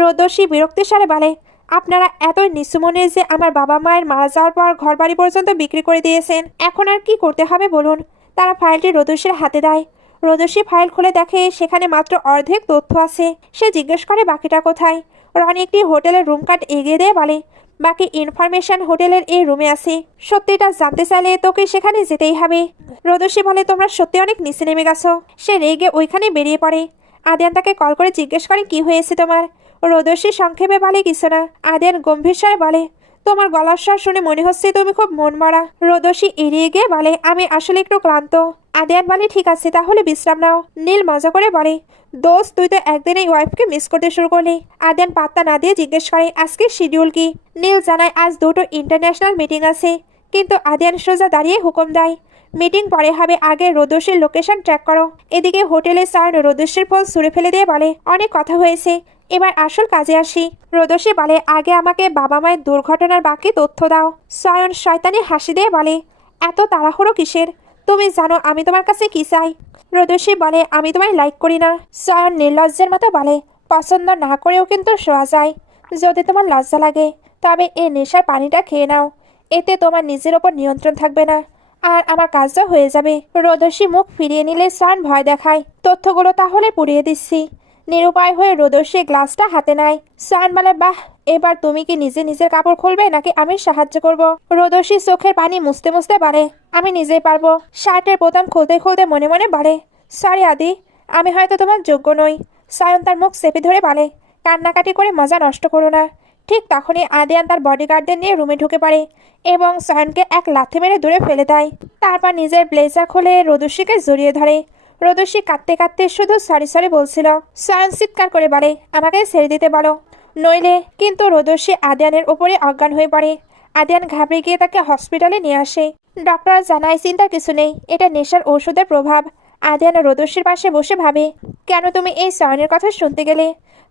রোদস্যি বিরক্তির স্বরে বলে, আপনারা এত নিচু মনে যে আমার বাবা মায়ের মারা যাওয়ার পর ঘরবাড়ি পর্যন্ত বিক্রি করে দিয়েছেন, এখন আর কি করতে হবে বলুন? তারা ফাইলটি রোদস্যির হাতে দেয়। রোদস্যি ফাইল খুলে দেখে সেখানে মাত্র অর্ধেক তথ্য আছে। সে জিজ্ঞেস করে, বাকিটা কোথায়? রনি একটি হোটেলের রুম কার্ড এগিয়ে দিয়ে বলে, বাকি ইনফরমেশন হোটেলের এই রুমে আছে। সত্যিটা জানতে চাইলে তোকে সেখানে যেতেই হবে। রোদস্যি বলে, তোমরা সত্যি অনেক নিচে নেমে গেছো। সে রেগে ওইখানে বেরিয়ে পড়ে। আদিয়ান তাকে কল করে জিজ্ঞেস করে, কি হয়েছে তোমার? রোদস্যি সংক্ষেপে বলে, কিছু না। আদিয়ান গম্ভীর স্বরে বলে, তোমার গলার স্বর শুনে মনে হচ্ছে তুমি খুব মন মারা। রোদস্যি এড়িয়ে গিয়ে বলে, আমি আসলে একটু ক্লান্ত। আদিয়ান বলে, ঠিক আছে, তাহলে বিশ্রাম নাও। নীল মজা করে বলে, দোস্ত, তুই তো একদিন এই ওয়াইফকে মিস করতে শুরু করলি। আদিয়ান পাত্তা না দিয়ে জিজ্ঞেস করে, আজকে শিডিউল কি? নীল জানায়, আজ দুটো ইন্টারন্যাশনাল মিটিং আছে। কিন্তু আদিয়ান সোজা দাঁড়িয়ে হুকুম দেয়, মিটিং পরে হবে, আগে রোদস্যির লোকেশন ট্র্যাক করো। এদিকে হোটেলে সায়ন রোদস্যির ফোন ছুঁড়ে ফেলে দিয়ে বলে, অনেক কথা হয়েছে, এবার আসল কাজে আসি। রোদস্যি বলে, আগে আমাকে বাবা মায়ের দুর্ঘটনার বাকি তথ্য দাও। সায়ন শয়তানি হাসি দিয়ে বলে, এত তাড়াহুড়ো কিসের? তুমি জানো আমি তোমার কাছে কি চাই? রোদস্যি বলে, আমি তোমায় লাইক করি না। সায়ন নির্লজ্জের মতো বলে, পছন্দ না করেও কিন্তু শোয়া যায়। যদি তোমার লজ্জা লাগে তবে এই নেশার পানিটা খেয়ে নাও, এতে তোমার নিজের ওপর নিয়ন্ত্রণ থাকবে না, আর আমার কাজটা হয়ে যাবে। রোদস্যি মুখ ফিরিয়ে নিলে সায়ন ভয় দেখায়, তথ্যগুলো তাহলে পুড়িয়ে দিচ্ছি। নিরুপায় হয়ে রোদস্যি গ্লাসটা হাতে নেয়। সায়ন বলে, বাহ, এবার তুমি কি নিজে নিজের কাপড় খুলবে নাকি আমি সাহায্য করব? রোদস্যি চোখের পানি মুছতে মুছতে বলে, আমি নিজেই পারবো। শার্টের বোতাম খুলতে খুলতে মনে মনে বলে, সরি আদি, আমি হয়তো তোমার যোগ্য নই। সায়ন তার মুখ চেপে ধরে বলে, কান্নাকাটি করে মজা নষ্ট করো না। ঠিক তখনই আদিয়ান তার বডিগার্ডদের নিয়ে রুমে ঢুকে পড়ে এবং সায়নকে এক লাথি মেরে দূরে ফেলে দেয়। তারপর নিজের ব্লেজার খুলে রোদস্যিকে জড়িয়ে ধরে। রোদস্যি কাঁদতে কাঁদতে শুধু সরি সরি বলছিল। সায়ন চিৎকার করে বলে, আমাকে ছেড়ে দিতে বলো, নইলে। কিন্তু রোদস্যি আদিয়ানের ওপরে অজ্ঞান হয়ে পড়ে। আদিয়ান ঘাবড়ে গিয়ে তাকে হসপিটালে নিয়ে আসে। ডক্টর জানায়, চিন্তার কিছু নেই, এটা নেশার ঔষধের প্রভাব। আদিয়ান রোদস্যির পাশে বসে ভাবে, কেন তুমি এই সায়নের কথা শুনতে গেলে?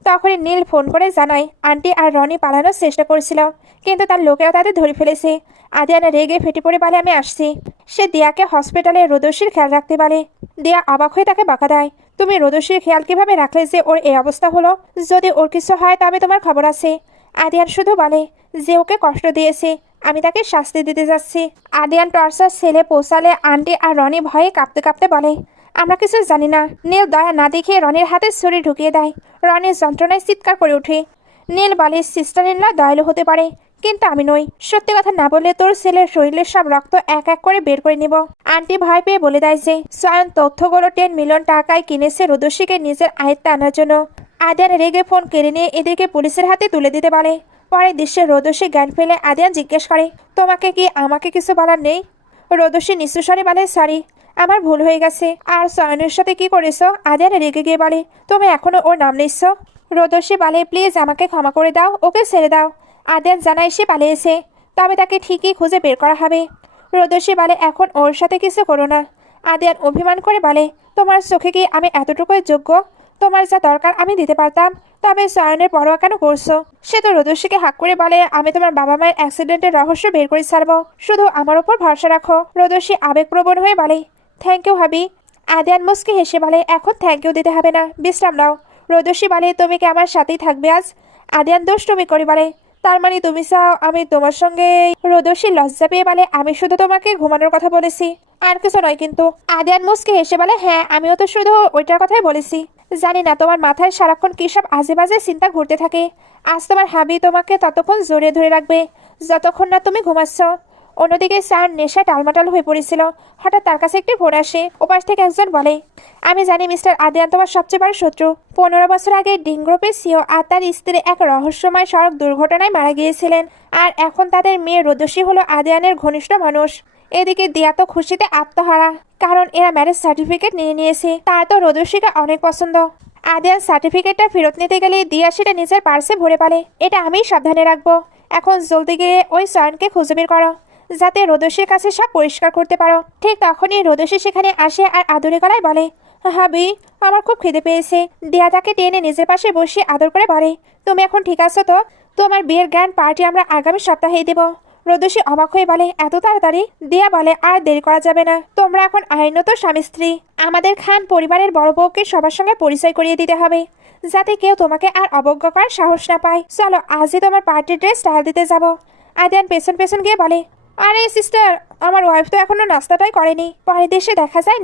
তখনই নীল ফোন করে জানায়, আন্টি আর রনি পালানোর চেষ্টা করছিল, কিন্তু তার লোকেরা তাদের ধরে ফেলেছে। আদিয়ান রেগে ফেটে পড়ে বলে, আমি আসছি। সে দিয়াকে হসপিটালে রোদস্যির খেয়াল রাখতে বলে। দিয়া অবাক হয়ে তাকে বকা দেয়, তুমি রোদস্যির খেয়াল কিভাবে রাখলে যে ওর এই অবস্থা হলো? যদি ওর কিছু হয় তবে তোমার খবর আছে। আদিয়ান শুধু বলে, যে ওকে কষ্ট দিয়েছে আমি তাকে শাস্তি দিতে যাচ্ছি। আদিয়ান টর্চার ছেলে পৌঁছালে আন্টি আর রনি ভয়ে কাঁপতে কাঁপতে বলে, আমরা কিছু জানি না। নীল দয়া না দেখিয়ে রনির হাতে ছুরি ঢুকিয়ে দেয়। রনির যন্ত্রণায় চিৎকার করে ওঠে। নীল বলে, সিস্টার ইন ল দয়ালু হতে পারে, কিন্তু আমি নই। সত্যি কথা না বললে তোর ছেলের শরীরের সব রক্ত এক এক করে বের করে নেব। আন্টি ভয় পেয়ে বলে দেয় যে স্বয়ং তথ্যগুলো 10 মিলিয়ন টাকায় কিনেছে রোদস্যিকে নিজের আয়ত্তে আনার জন্য। আদিয়ান রেগে ফোন কেড়ে নিয়ে এদেরকে পুলিশের হাতে তুলে দিতে বলে। পরে দৃশ্যে রোদস্যি জ্ঞান ফেলে আদিয়ান জিজ্ঞেস করে, তোমাকে কি আমাকে কিছু বলার নেই? রোদস্যি নিঃস্বরে বলে, সরি, আমার ভুল হয়ে গেছে। আর সয়নের সাথে কি করেছো? আদিয়ান রেগে গিয়ে বলে, তুমি এখনো ওর নাম নিচ্ছ? রোদস্যি বলে, প্লিজ আমাকে ক্ষমা করে দাও, ওকে ছেড়ে দাও। আদিয়ান জানায় সে পালিয়েছে, তবে তাকে ঠিকই খুঁজে বের করা হবে। রোদস্যি বলে, এখন ওর সাথে কিছু করো না। আদিয়ান অভিমান করে বলে, তোমার চোখে কি আমি এতটুকুই যোগ্য? তোমার যা দরকার আমি দিতে পারতাম, তবে সয়নের পরোয়া কেন করছো? সে তো রোদস্যিকে হাঁক করে বলে, আমি তোমার বাবা মায়ের অ্যাক্সিডেন্টের রহস্য বের করে ছাড়বো, শুধু আমার উপর ভরসা রাখো। রোদস্যি আবেগপ্রবণ হয়ে বলে, থ্যাংক ইউ হাবি। আদিয়ান মুস্কি হেসে বলে, এখন থ্যাংক ইউ দিতে হবে না, বিশ্রাম নাও। রোদস্যি বলে, তুমি কি আমার সাথেই থাকবে আজ? আদিয়ান দুষ্টুমি করে বলে, তার মানে তুমি চাও আমি তোমার সঙ্গে? রোদসী লজ্জা পেয়ে বলে, আমি শুধু তোমাকে ঘুমানোর কথা বলেছি, আর কিছু নয়। কিন্তু আদিয়ান মুচকে হেসে বলে, হ্যাঁ আমিও তো শুধু ওইটার কথাই বলেছি। জানি না তোমার মাথায় সারাক্ষণ কী সব আজে বাজে চিন্তা ঘুরতে থাকে। আজ তোমার হাবি তোমাকে ততক্ষণ জড়িয়ে ধরে রাখবে যতক্ষণ না তুমি ঘুমাচ্ছ। অন্যদিকে স্যার নেশা টালমাটাল হয়ে পড়েছিল। হঠাৎ তার কাছে একটি ফোন আসে। ওপাশ থেকে একজন বলে, আমি জানি মিস্টার আদিয়ান তোমার সবচেয়ে বড় শত্রু। 15 বছর আগে ডিংগ্রুপের সিও আর তার স্ত্রী এক রহস্যময় সড়ক দুর্ঘটনায় মারা গিয়েছিলেন, আর এখন তাদের মেয়ে রোদসী হলো আদিয়ানের ঘনিষ্ঠ মানুষ। এদিকে দিয়া তো খুশিতে আত্মহারা, কারণ এরা ম্যারেজ সার্টিফিকেট নিয়ে নিয়েছে। তার তো রোদসীকে অনেক পছন্দ। আদিয়ান সার্টিফিকেটটা ফেরত নিতে গেলে দিয়া সেটা নিজের পার্সে ভরে পালে। এটা আমিই সাবধানে রাখবো। এখন জলদি গিয়ে ওই সয়নকে খুঁজে বের করো, যাতে রোদসীর কাছে সব পরিষ্কার করতে পারো। ঠিক তখনই রোদসী সেখানে আসে আর আদরে গলায় বলে, হাবি আমার খুব খিদে পেয়েছে। দিয়া তাকে টেনে নিজের পাশে বসিয়ে আদর করে বলে, তুমি এখন ঠিক আছো তো? তোমার বিয়ের গ্র্যান্ড পার্টি আমরা আগামী সপ্তাহেই দেব। রোদসী অবাক হয়ে বলে, এত তাড়াতাড়ি? দিয়া বলে, আর দেরি করা যাবে না। তোমরা এখন আইনত স্বামী স্ত্রী। আমাদের খান পরিবারের বড় বউকে সবার সঙ্গে পরিচয় করিয়ে দিতে হবে, যাতে কেউ তোমাকে আর অবজ্ঞা করার সাহস না পায়। চলো আজই তোমার পার্টি ড্রেস স্টাইল দিতে যাব। আদিয়ান পেছন পেছন গিয়ে বলে, আরে সিস্টার, আমার ওয়াইফ তো এখনো নাস্তাটাই করেনি। পরের দেশে দেখা যায়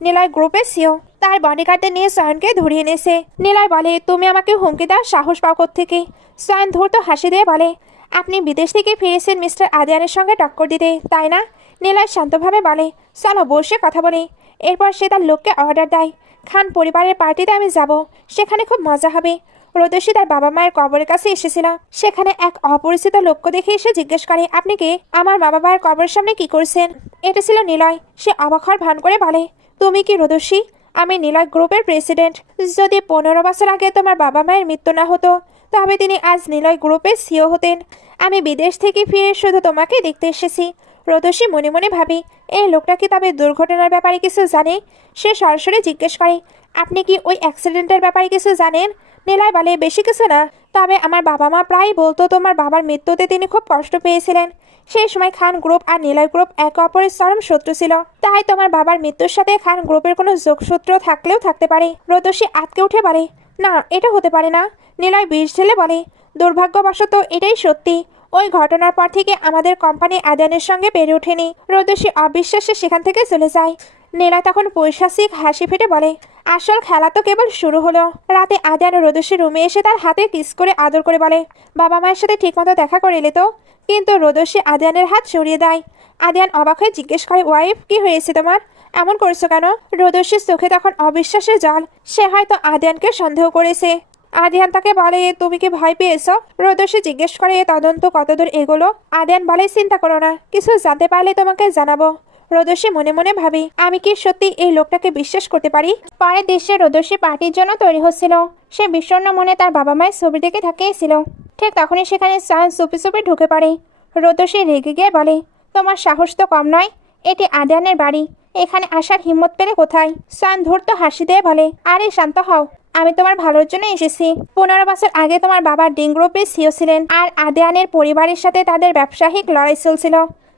নিলয় গ্রুপের সিও তার বডিগার্ডদের নিয়ে সয়নকে ধরিয়ে এনেছে। নিলয় বলে, তুমি আমাকে হুমকি দেওয়ার সাহস পাও কোত্থেকে? সয়ন ধূর্ত হাসি দিয়ে বলে, আপনি বিদেশ থেকে ফিরেছেন মিস্টার আদিয়ানের সঙ্গে টক্কর দিতে, তাই না? নিলয় শান্তভাবে বলে, চলো বসে কথা বলি। এরপর সে তার লোককে অর্ডার দেয়, খান পরিবারের পার্টিতে আমি যাব, সেখানে খুব মজা হবে। রোদসী তার বাবা মায়ের কবরের কাছে এসেছিল। সেখানে এক অপরিচিত লোককে দেখে এসে জিজ্ঞেস করে, আপনি কে? আমার বাবা মায়ের কবরের সামনে কি করছেন? এটা ছিল নিলয়। সে অবাক হওয়ার ভান করে বলে, তুমি কি রোদসী? আমি নিলয় গ্রুপের প্রেসিডেন্ট। যদি 15 বছর আগে তোমার বাবা মায়ের মৃত্যু না হতো, তবে তিনি আজ নিলয় গ্রুপের সিও হতেন। আমি বিদেশ থেকে ফিরে শুধু তোমাকে দেখতে এসেছি। রোদসী মনে মনে ভাবি, এই লোকটা কি তবে দুর্ঘটনার ব্যাপারে কিছু জানে? সে সরাসরি জিজ্ঞেস করে, আপনি কি ওই অ্যাক্সিডেন্টের ব্যাপারে কিছু জানেন? নিলয় বলে, বেশি কিছু না, তবে আমার বাবা মা প্রায় বলতো তোমার বাবার মৃত্যুতে তিনি খুব কষ্ট পেয়েছিলেন। সেই সময় খান গ্রুপ আর নিলয় গ্রুপ একে অপরের চরম শত্রু ছিল। তাই তোমার বাবার মৃত্যুর সাথে খান গ্রুপের কোনো যোগসূত্র থাকলেও থাকতে পারে। রোদসী আটকে উঠে বলে, না এটা হতে পারে না। নিলয় বিষ ঢেলে বলে, দুর্ভাগ্যবশত এটাই সত্যি। ওই ঘটনার পর থেকে আমাদের কোম্পানি আদানের সঙ্গে পেরে ওঠেনি। রোদসী অবিশ্বাসে সেখান থেকে চলে যায়। নিলয় তখন পৈশাচিক হাসি ফেটে বলে, আসল খেলা তো কেবল শুরু হলো। রাতে আদিয়ান রোদসী রুমে এসে তার হাতে কিস করে আদর করে বলে, বাবা মায়ের সাথে ঠিকমতো দেখা করে এলে তো? কিন্তু রোদসী আদিয়ানের হাত সরিয়ে দেয়। আদিয়ান অবাক হয়ে জিজ্ঞেস করে, ওয়াইফ কি হয়েছে তোমার? এমন করছো কেন? রোদসীর চোখে তখন অবিশ্বাসের জল। সে হয়তো আদিয়ানকে সন্দেহ করেছে। আদিয়ান তাকে বলে, তুমি কি ভয় পেয়েছ? রোদসী জিজ্ঞেস করে, তদন্ত কতদূর এগোলো? আদিয়ান বলে, চিন্তা করো না, কিছু জানতে পারলে তোমাকে জানাবো। রোদসী মনে মনে ভাবি, আমি কি সত্যি এই লোকটাকে বিশ্বাস করতে পারি? পরের দেশে রোদসী পার্টির জন্য তৈরি হচ্ছিল। সে বিষণ্ণ মনে তার বাবা মায়ের ছবি দেখে থাকিয়েছিল। ঠিক তখনই সেখানে সায়ন চুপি চুপি ঢুকে পড়ে। রোদসী রেগে গিয়ে বলে, তোমার সাহস তো কম নয়। এটি আদিয়ানের বাড়ি, এখানে আসার হিম্মত পেলে কোথায়? সায়ন ধূর্ত হাসি দিয়ে বলে, আরে শান্ত হও, আমি তোমার ভালোর জন্য এসেছি। 15 বছর আগে তোমার বাবা ডিং গ্রুপের সিও ছিলেন, আর আদিয়ানের পরিবারের সাথে তাদের ব্যবসায়িক লড়াই চলছিল।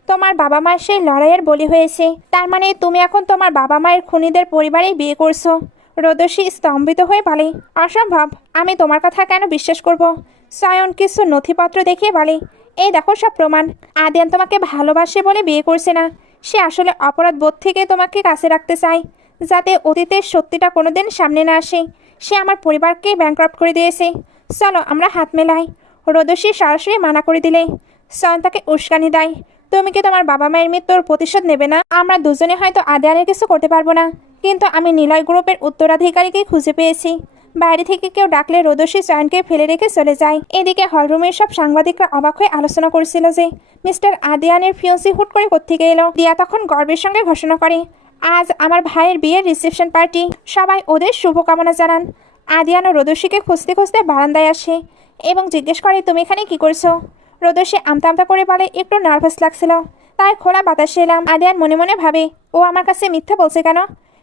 তোমার বাবা মা সেই লড়াইয়ের বলি হয়েছে। তার মানে তুমি এখন তোমার বাবা মায়ের খুনিদের পরিবারেই বিয়ে করছো? রোদসী স্তম্ভিত হয়ে বলে, অসম্ভব, আমি তোমার কথা কেন বিশ্বাস করব? সায়ন কিছু নথিপত্র দেখিয়ে বলে, এই দেখো সব প্রমাণ। আদিয়ান তোমাকে ভালোবাসে বলে বিয়ে করছে না, সে আসলে অপরাধ বোধ থেকে তোমাকে কাছে রাখতে চায়, যাতে অতীতের সত্যিটা কোনোদিন সামনে না আসে। সে আমার পরিবারকেই ব্যাংক্রাফ্ট করে দিয়েছে। চলো আমরা হাত মেলাই। রোদসী সরাসরি মানা করে দিলে সায়ন তাকে উস্কানি দেয়, তুমি কি তোমার বাবা মায়ের মৃত্যুর প্রতিশোধ নেবে না? আমরা দুজনে হয়তো আদিয়ানের কিছু করতে পারবো না, কিন্তু আমি নিলয় গ্রুপের উত্তরাধিকারীকে খুঁজে পেয়েছি। বাইরে থেকে কেউ ডাকলে রোদসী চয়নকে ফেলে রেখে চলে যায়। এদিকে হলরুমের সব সাংবাদিকরা অবাক হয়ে আলোচনা করছিল যে মিস্টার আদিয়ানের ফিয়ন্সি হুট করে কোত্থেকে এলো। দিয়া তখন গর্বের সঙ্গে ঘোষণা করে, আজ আমার ভাইয়ের বিয়ের রিসেপশন পার্টি। সবাই ওদের শুভকামনা জানান। আদিয়ান ও রোদসীকে খুঁজতে খুঁজতে বারান্দায় আসে এবং জিজ্ঞেস করে, তুমি এখানে কি করছো? রোদসী আমতা আমতা করে বলে, একটু নার্ভাস লাগছিল, তাই খোলা বাতাসে এলাম। আদিয়ান মনে মনে ভাবে, ও আমার কাছে মিথ্যা বলছে কেন?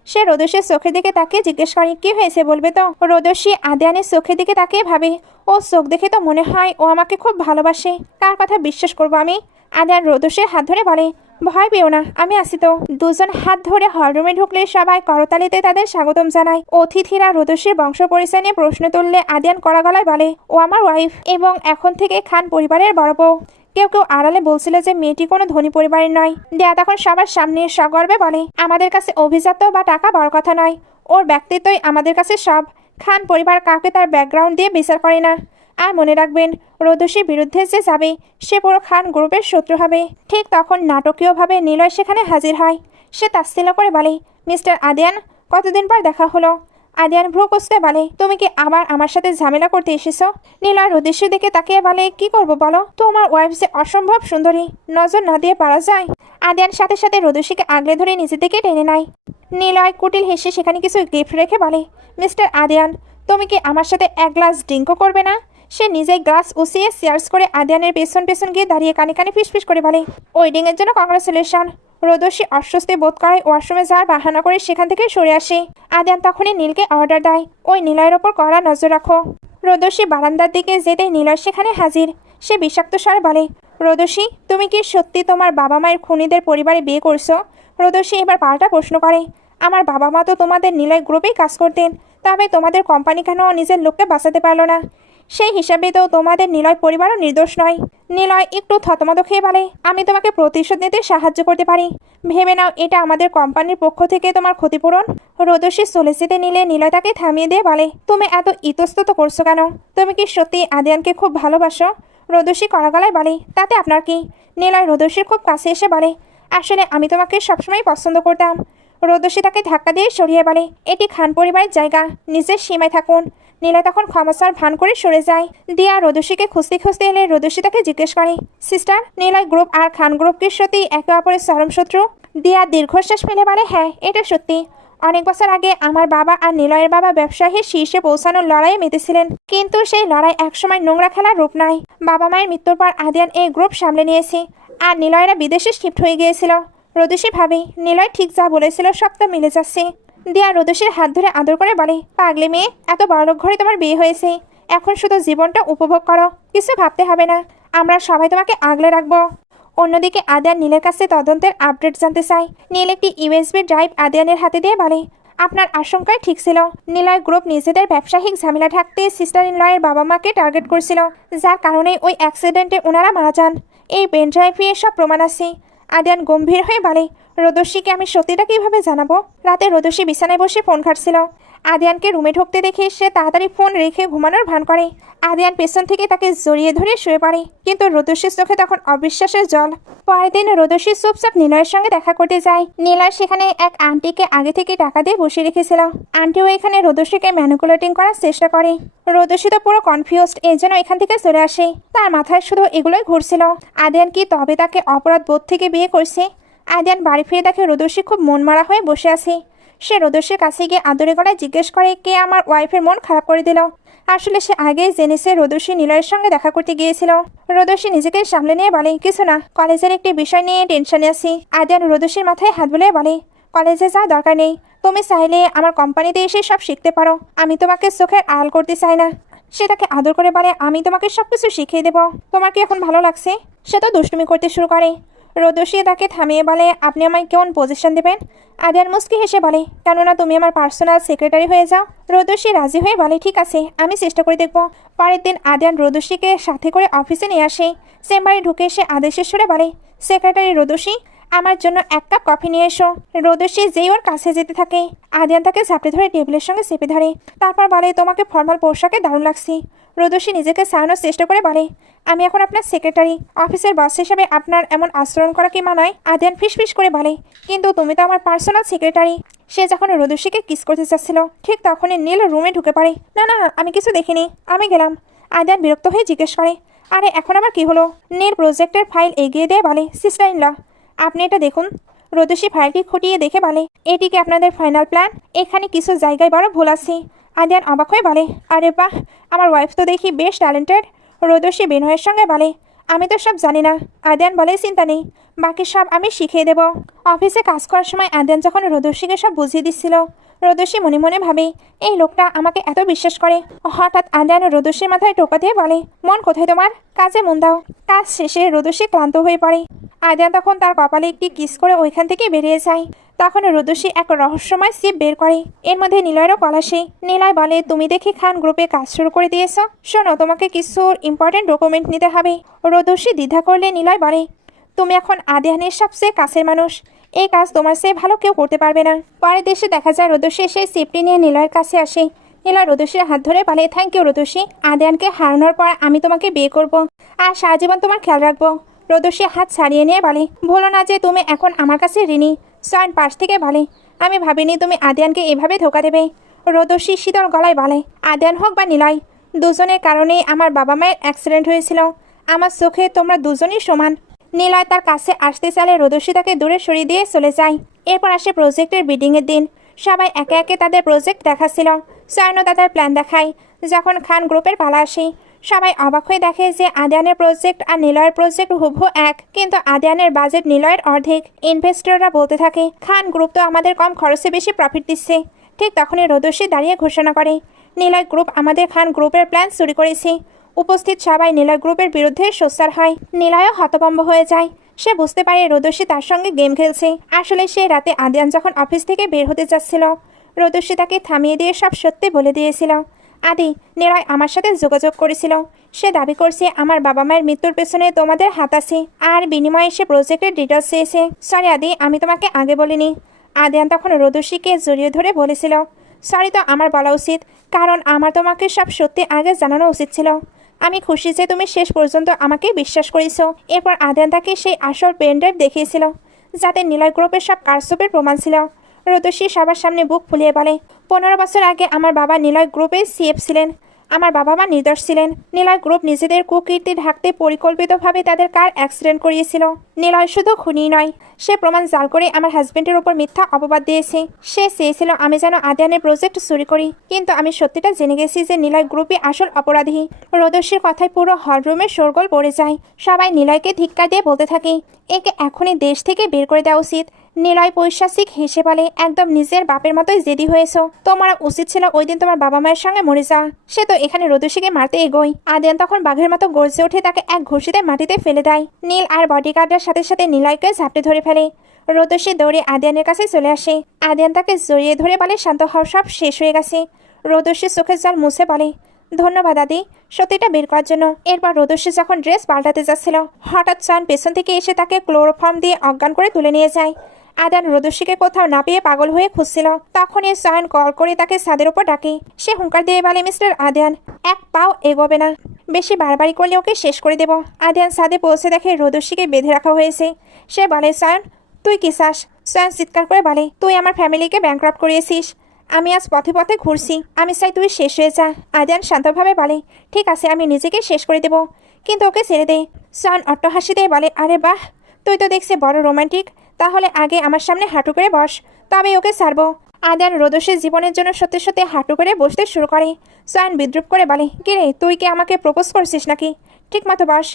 সে রোদসীর চোখের দিকে তাকিয়ে জিজ্ঞেস করে, কি হয়েছে বলবে তো? রোদসী আদিয়ানের চোখের দিকে তাকিয়ে ভাবে, ও চোখ দেখে তো মনে হয় ও আমাকে খুব ভালোবাসে। কার কথা বিশ্বাস করবো আমি? আদিয়ান রোদসীর হাত ধরে বলে, ভয় পেও না, আমি আসি তো। দুজন হাত ধরে হলরুমে ঢুকলে সবাই করতালিতে তাদের স্বাগতম জানায়। অতিথিরা রোদসীর বংশ পরিচয় নিয়ে প্রশ্ন তুললে আদিয়ান কড়া গলায় বলে, ও আমার ওয়াইফ এবং এখন থেকে খান পরিবারের বড় বউ। কেউ কেউ আড়ালে বলছিল যে মেয়েটি কোনো ধনী পরিবারের নয়। দেয়া তখন সবার সামনে সগর্বে বলে, আমাদের কাছে অভিজাত বা টাকা বড় কথা নয়, ওর ব্যক্তিত্বই আমাদের কাছে সব। খান পরিবার কাউকে তার ব্যাকগ্রাউন্ড দিয়ে বিচার করে না। আর মনে রাখবেন, রোদসীর বিরুদ্ধে যে যাবে সে পুরো খান গ্রুপের শত্রু হবে। ঠিক তখন নাটকীয়ভাবে নিলয় সেখানে হাজির হয়। সে তাচ্ছিল্য করে বলে, মিস্টার আদিয়ান, কতদিন পর দেখা হলো। আদিয়ান ভ্রু কুঁচকে বলে, তুমি কি আবার আমার সাথে ঝামেলা করতে এসেছো? নিলয় রোদসীর দিকে তাকিয়ে বলে, কি করব বলো, তোমার ওয়াইফ যে অসম্ভব সুন্দরী, নজর না দিয়ে পারা যায়। আদিয়ান সাথে সাথে রোদসীকে আগলে ধরে নিজের দিকে টেনে নেয়। নিলয় কুটিল হেসে সেখানে কিছু গিফট রেখে বলে, মিস্টার আদিয়ান, তুমি কি আমার সাথে এক গ্লাস ড্রিঙ্কও করবে না? সে নিজেই গ্লাস উসিয়ে চেয়ার্স করে আদিয়ানের পেছন পেছন গিয়ে দাঁড়িয়ে কানে কানে ফিসফিস করে বলে, ওয়েডিংয়ের জন্য কংগ্রেচুলেশন। রোদসী অস্বস্তি বোধ করায় ওয়াশরুমে যাওয়ার বাহানা করে সেখান থেকে সরে আসে। আদিয়ান তখনই নীলকে অর্ডার দেয়, ওই নিলয়ের ওপর কড়া নজর রাখো। রোদসী বারান্দার দিকে যেতেই নিলয় সেখানে হাজির। সে বিষাক্ত স্বরে বলে, রোদসী, তুমি কি সত্যি তোমার বাবা মায়ের খুনিদের পরিবারে বিয়ে করছো? রোদসী এবার পাল্টা প্রশ্ন করে, আমার বাবা মা তো তোমাদের নিলয় গ্রুপেই কাজ করতেন, তবে তোমাদের কোম্পানি কেন নিজের লোককে বাঁচাতে পারলো না? সেই হিসাবে তো তোমাদের নিলয় পরিবারও নির্দোষ নয়। নিলয় একটু থতমত খেয়ে বলে, আমি তোমাকে প্রতিশোধ নিতে সাহায্য করতে পারি। ভেবে নাও এটা আমাদের কোম্পানির পক্ষ থেকে তোমার ক্ষতিপূরণ। রোদসী চলে যেতে নিলে নিলয় তাকে থামিয়ে দিয়ে বলে, তুমি এত ইতস্তত করছো কেন? তুমি কি সত্যি আদিয়ানকে খুব ভালোবাসো? রোদসী কড়া গলায় বলে, তাতে আপনার কি? নিলয় রোদসীর খুব কাছে এসে বলে, আসলে আমি তোমাকে সবসময় পছন্দ করতাম। রোদসী তাকে ধাক্কা দিয়ে সরিয়ে বলে, এটি খান পরিবারের জায়গা, নিজের সীমায় থাকুন। নীলা তখন ক্ষমাচার ভান করে সরে যায়। দিয়া রোদসীকে খুঁজতে খুঁজতে এলে রোদসী তাকে জিজ্ঞেস করে, সিস্টার, নিলয় গ্রুপ আর খান গ্রুপ কি সত্যি একে অপরের চরম শত্রু? দিয়া দীর্ঘশ্বাস ফেলে বলে, হ্যাঁ, এটা সত্যি। অনেক বছর আগে আমার বাবা আর নিলয়ের বাবা ব্যবসায়ীর শীর্ষে পৌঁছানোর লড়াইয়ে মেতেছিলেন, কিন্তু সেই লড়াই একসময় নোংরা খেলার রূপ নেয়। বাবা মায়ের মৃত্যুর পর আদিয়ান এই গ্রুপ সামলে নিয়েছে, আর নিলয়েরা বিদেশে শিফট হয়ে গিয়েছিল। রোদসী ভাবে, নিলয় ঠিক যা বলেছিল সব তো মিলে যাচ্ছে। দিয়া রোদসীর হাত ধরে আদর করে বলে, পাগলি মেয়ে, এত বড়লোক ঘরে তোমার বিয়ে হয়েছে, এখন শুধু জীবনটা উপভোগ করো, কিছু ভাবতে হবে না, আমরা সবাই তোমাকে আগলে রাখবো। অন্যদিকে আদিয়ান নীলের কাছে তদন্তের আপডেট জানতে চায়। নীল একটি ইউএসবি ড্রাইভ আদিয়ানের হাতে দিয়ে বলে, আপনার আশঙ্কায় ঠিক ছিল। নিলয় গ্রুপ নিজেদের ব্যবসায়িক ঝামেলা ঢাকতে সিস্টার ইন লয়ের বাবা মাকে টার্গেট করছিল, যার কারণে ওই অ্যাক্সিডেন্টে ওনারা মারা যান। এই পেন ড্রাইভে সব প্রমাণ আছে। আদিয়ান গম্ভীর হয়ে বলে, রোদসীকে আমি সত্যিটা কিভাবে জানাবো? রাতে রোদসী বিছানায় বসে ফোন ঘাটছিল। আদিয়ানকে রুমে ঢুকতে দেখে সে তাড়াতাড়ি ফোন রেখে ঘুমানোর ভান করে। আদিয়ান পেছন থেকে তাকে জড়িয়ে ধরে শুয়ে পড়ে, কিন্তু রোদসীর চোখে তখন অবিশ্বাসের জল। পরের দিন রোদসী চুপচাপ নিলয়ের সঙ্গে দেখা করতে যায়। নিলয় সেখানে এক আন্টিকে আগে থেকে টাকা দিয়ে বসিয়ে রেখেছিল। আন্টিও এখানে রোদসীকে ম্যানিপুলেটিং করার চেষ্টা করে। রোদসী তো পুরো কনফিউজড, এই জন্য এখান থেকে চলে আসে। তার মাথায় শুধু এগুলোই ঘুরছিল। আদিয়ান কি তবে তাকে অপরাধ বোধ থেকে বিয়ে করছে? আদিয়ান বাড়ি ফিরে দেখে রোদসী খুব মন মারা হয়ে বসে আছে। সে রোদসীর কাছে গিয়ে আদরে গলায় জিজ্ঞেস করে, কে আমার ওয়াইফের মন খারাপ করে দিল? আসলে সে আগেই জেনেছে রোদসী নিলয়ের সঙ্গে দেখা করতে গিয়েছিল। রোদসী নিজেকে সামলে নিয়ে বলে, কিছু না, কলেজের একটি বিষয় নিয়ে টেনশনে আছি। আদিয়ান রোদসীর মাথায় হাত বুলিয়ে বলে, কলেজে যাওয়া দরকার নেই, তুমি চাইলে আমার কোম্পানিতে এসে সব শিখতে পারো, আমি তোমাকে চোখের আড়াল করতে চাই না। সে তাকে আদর করে বলে, আমি তোমাকে সবকিছু শিখিয়ে দেবো, তোমার কি এখন ভালো লাগছে? সে তো দুষ্টুমি করতে শুরু করে। রোদসী তাকে থামিয়ে বলে, আপনি আমায় কেমন পজিশন দেবেন? আদিয়ান মুস্কি হেসে বলে, কেননা তুমি আমার পার্সোনাল সেক্রেটারি হয়ে যাও। রোদসী রাজি হয়ে বলে, ঠিক আছে, আমি চেষ্টা করে দেখব। পরের দিন আদিয়ান রোদসীকে সাথে করে অফিসে নিয়ে আসে। চেম্বারে ঢুকে সে আদেশের সুরে বলে, সেক্রেটারি রোদসী, আমার জন্য এক কাপ কফি নিয়ে এসো। রোদসী যেই ওর কাছে যেতে থাকে, আদিয়ান তাকে ঝাপটে ধরে টেবিলের সঙ্গে চেপে ধরে, তারপর বলে, তোমাকে ফর্মাল পোশাকে দারুণ লাগছে। রোদসী নিজেকে সারানোর চেষ্টা করে বলে, আমি এখন আপনার সেক্রেটারি, অফিসের বস হিসেবে আপনার এমন আচরণ করা কি মানায়? আদিয়ান ফিসফিস করে বলে, কিন্তু তুমি তো আমার পার্সোনাল সেক্রেটারি। সে যখন রোদসীকে কিস করতে চাচ্ছিল, ঠিক তখনই নীল রুমে ঢুকে পড়ে। না না, আমি কিছু দেখিনি, আমি গেলাম। আদিয়ান বিরক্ত হয়ে জিজ্ঞেস করে, আরে এখন আবার কি হলো? নীল প্রজেক্টের ফাইল এগিয়ে দিয়ে বলে, সিস্টার ইন ল, আপনি এটা দেখুন। রোদসী ফাইলটি খুঁটিয়ে দেখে বলে, এটি কি আপনাদের ফাইনাল প্ল্যান? এখানে কিছু জায়গায় বড় ভুল আছে। আদিয়ান অবাক হয়ে বলে, আরে বাহ, আমার ওয়াইফ তো দেখি বেশ ট্যালেন্টেড। রোদসী বিনয়ের সঙ্গে বলে, আমি তো সব জানি না। আদিয়ান বলে, চিন্তা নেই, বাকি সব আমি শিখিয়ে দেব। অফিসে কাজ করার সময় আদিয়ান যখন রোদসীকে সব বুঝিয়ে দিচ্ছিল, রোদসী মনে মনে ভাবে এই লোকটা আমাকে এত বিশ্বাস করে। হঠাৎ আদ্রিয়ান রোদসীর মাথায় টোকা দিয়ে বলে, মন কোথায় তোমার? কাজে মন দাও। কাজ শেষে রোদসী ক্লান্ত হয়ে পড়ে। আদ্রিয়ান তখন তার কপালে একটি কিস করে ওইখান থেকে বেরিয়ে যায়। তখন রোদসী এক রহস্যময় সিপ বের করে, এর মধ্যে নিলয়েরও কল আসে। নিলয় বলে, তুমি দেখি খান গ্রুপে কাজ শুরু করে দিয়েছ। শোনো, তোমাকে কিছু ইম্পর্টেন্ট ডকুমেন্ট নিতে হবে। রোদসী দ্বিধা করলে নিলয় বলে, তুমি এখন আদ্রিয়ানের সবচেয়ে কাছের মানুষ, এই কাজ তোমার চেয়ে ভালো কেউ করতে পারবে না। পরের দেশে দেখা যায় রোদসী সেই সিপটি নিয়ে নিলয়ের কাছে আসে। নিলয় রোদসীর হাত ধরে বলে, থ্যাংক ইউ রোদসী, আদ্রিয়ানকে হারানোর পর আমি তোমাকে বিয়ে করব আর সারা জীবন তোমার খেয়াল রাখবো। রোদসী হাত ছাড়িয়ে নিয়ে বলে, ভুলো না যে তুমি এখন আমার কাছে ঋণী। সয়ন পাশ থেকে বলে, আমি ভাবিনি তুমি আদ্রিয়ানকে এভাবে ধোকা দেবে। রোদসী শীতল গলায় বলে, আদ্রিয়ান হোক বা নিলয়, দুজনের কারণেই আমার বাবা মায়ের অ্যাক্সিডেন্ট হয়েছিল। আমার চোখে তোমরা দুজনই সমান। নিলয় তার কাছে আসতে চাইলে রোদসী তাকে দূরে সরিয়ে দিয়ে চলে যায়। এরপর আসে প্রজেক্টের বিডিংয়ের দিন। সবাই একে একে তাদের প্রজেক্ট দেখাচ্ছিল। সয়নও তাদের প্ল্যান দেখায়। যখন খান গ্রুপের পালা আসে, সবাই অবাক হয়ে দেখে যে আদ্রিয়ানের প্রজেক্ট আর নিলয়ের প্রজেক্ট হুবহু এক, কিন্তু আদ্রিয়ানের বাজেট নিলয়ের অর্ধেক। ইনভেস্টররা বলতে থাকে, খান গ্রুপ তো আমাদের কম খরচে বেশি প্রফিট দিচ্ছে। ঠিক তখনই রোদসী দাঁড়িয়ে ঘোষণা করে, নিলয় গ্রুপ আমাদের খান গ্রুপের প্ল্যান চুরি করেছে। উপস্থিত সবাই নিলয় গ্রুপের বিরুদ্ধে সোচ্চার হয়। নিলয়ও হতভম্ব হয়ে যায়। সে বুঝতে পারে রোদসী তার সঙ্গে গেম খেলছে। আসলে সে রাতে আদ্রিয়ান যখন অফিস থেকে বের হতে যাচ্ছিল, রোদসী তাকে থামিয়ে দিয়ে সব সত্যি বলে দিয়েছিল। আদি, নিলয় আমার সাথে যোগাযোগ করেছিল। সে দাবি করছে আমার বাবা মায়ের মৃত্যুর পেছনে তোমাদের হাত আছে, আর বিনিময়ে সে প্রজেক্টের ডিটেলস চেয়েছে। সরি আদি, আমি তোমাকে আগে বলিনি। আদ্রিয়ান তখন রোদসীকে জড়িয়ে ধরে বলেছিল, সরি তো আমার বলা উচিত, কারণ আমার তোমাকে সব সত্যি আগে জানানো উচিত ছিল। আমি খুশি যে তুমি শেষ পর্যন্ত আমাকে বিশ্বাস করেছ। এরপর আদ্রিয়ান তাকে সেই আসল পেন ড্রাইভ দেখিয়েছিল, যাতে নিলয় গ্রুপের সব কারসুপের প্রমাণ ছিল। রোদসী সবার সামনে বুক ফুলিয়ে বলে, 15 বছর আগে আমার বাবা নিলয় গ্রুপের সিএফ ছিলেন। আমার বাবা মা নির্দোষ ছিলেন। নিলয় গ্রুপ নিজেদের কুকীর্তি ঢাকতে পরিকল্পিতভাবে তাদের কার অ্যাক্সিডেন্ট করিয়েছিল। নিলয় শুধু খুনি নয়, সে প্রমাণ জাল করে আমার হাজবেন্ডের উপর মিথ্যা অপবাদ দিয়েছে। সে চেয়েছিল আমি যেন আদ্রিয়ানের প্রজেক্ট চুরি করি, কিন্তু আমি সত্যিটা জেনে গেছি যে নিলয় গ্রুপই আসল অপরাধী। রোদসীর কথায় পুরো হলরুমে শোরগোল পড়ে যায়। সবাই নিলয়কে ধিক্কার দিয়ে বলতে থাকে, একে এখনই দেশ থেকে বের করে দেওয়া উচিত। নিলয় পৈশাচিক হেসে বলে, একদম নিজের বাপের মতোই জেদি হয়েছ। তোমার উচিত ছিল ওই দিন তোমার বাবা মায়ের সঙ্গে মরে যাওয়া। সে তো এখানে রোদসীকে মারতে এগোয়। আদ্রিয়ান তখন বাঘের মতো গর্জে ওঠে, তাকে এক ঘুষিতে মাটিতে ফেলে দেয়। নীল আর বডিগার্ডের সাথে সাথে নিলয়কে ঝাপটে ধরে ফেলে। রোদসী দৌড়ে আদ্রিয়ানের কাছে চলে আসে। আদ্রিয়ান তাকে জড়িয়ে ধরে বলে, শান্ত হও, সব শেষ হয়ে গেছে। রোদসী চোখের জল মুছে বলে, ধন্যবাদ আদি, সত্যিটা বের করার জন্য। এরপর রোদসী যখন ড্রেস পাল্টাতে যাচ্ছিল, হঠাৎ সয়ন পেছন থেকে এসে তাকে ক্লোরোফর্ম দিয়ে অজ্ঞান করে তুলে নিয়ে যায়। আদ্রিয়ান রোদসীকে কোথাও না পেয়ে পাগল হয়ে খুঁজছিল। তখনই সয়ন কল করে তাকে ছাদের উপর ডাকে। সে হুঙ্কার দিয়ে বলে, মিস্টার আদ্রিয়ান, এক পাও এগোবে না, বেশি বাড়াবাড়ি করলে ওকে শেষ করে দেব। আদ্রিয়ান ছাদে পৌঁছে দেখে রোদসীকে বেঁধে রাখা হয়েছে। সে বলে, সয়ন তুই কি চাস? সয়ন চিৎকার করে বলে, তুই আমার ফ্যামিলিকে ব্যাংক্রাফ্ট করিয়েছিস। আমি আজ পথে পথে ঘুরছি, আমি চাই তুই শেষ হয়ে যা। আদ্রিয়ান শান্তভাবে বলে, ঠিক আছে, আমি নিজেকে শেষ করে দেব, কিন্তু ওকে ছেড়ে দে। সয়ন অট্টহাসি দিয়ে বলে, আরে বাহ, তুই তো দেখছি বড় রোমান্টিক, তাহলে আগে আমার সামনে হাঁটু করে বস, তবে ওকে ছাড়বো। আদ্রিয়ান রোদসীর জীবনের জন্য সত্যি সত্যি হাঁটু করে বসতে শুরু করে। সয়ন বিদ্রুপ করে বলে, কিরে, তুই কি আমাকে প্রপোজ করছিস নাকি? ঠিক মতো বস।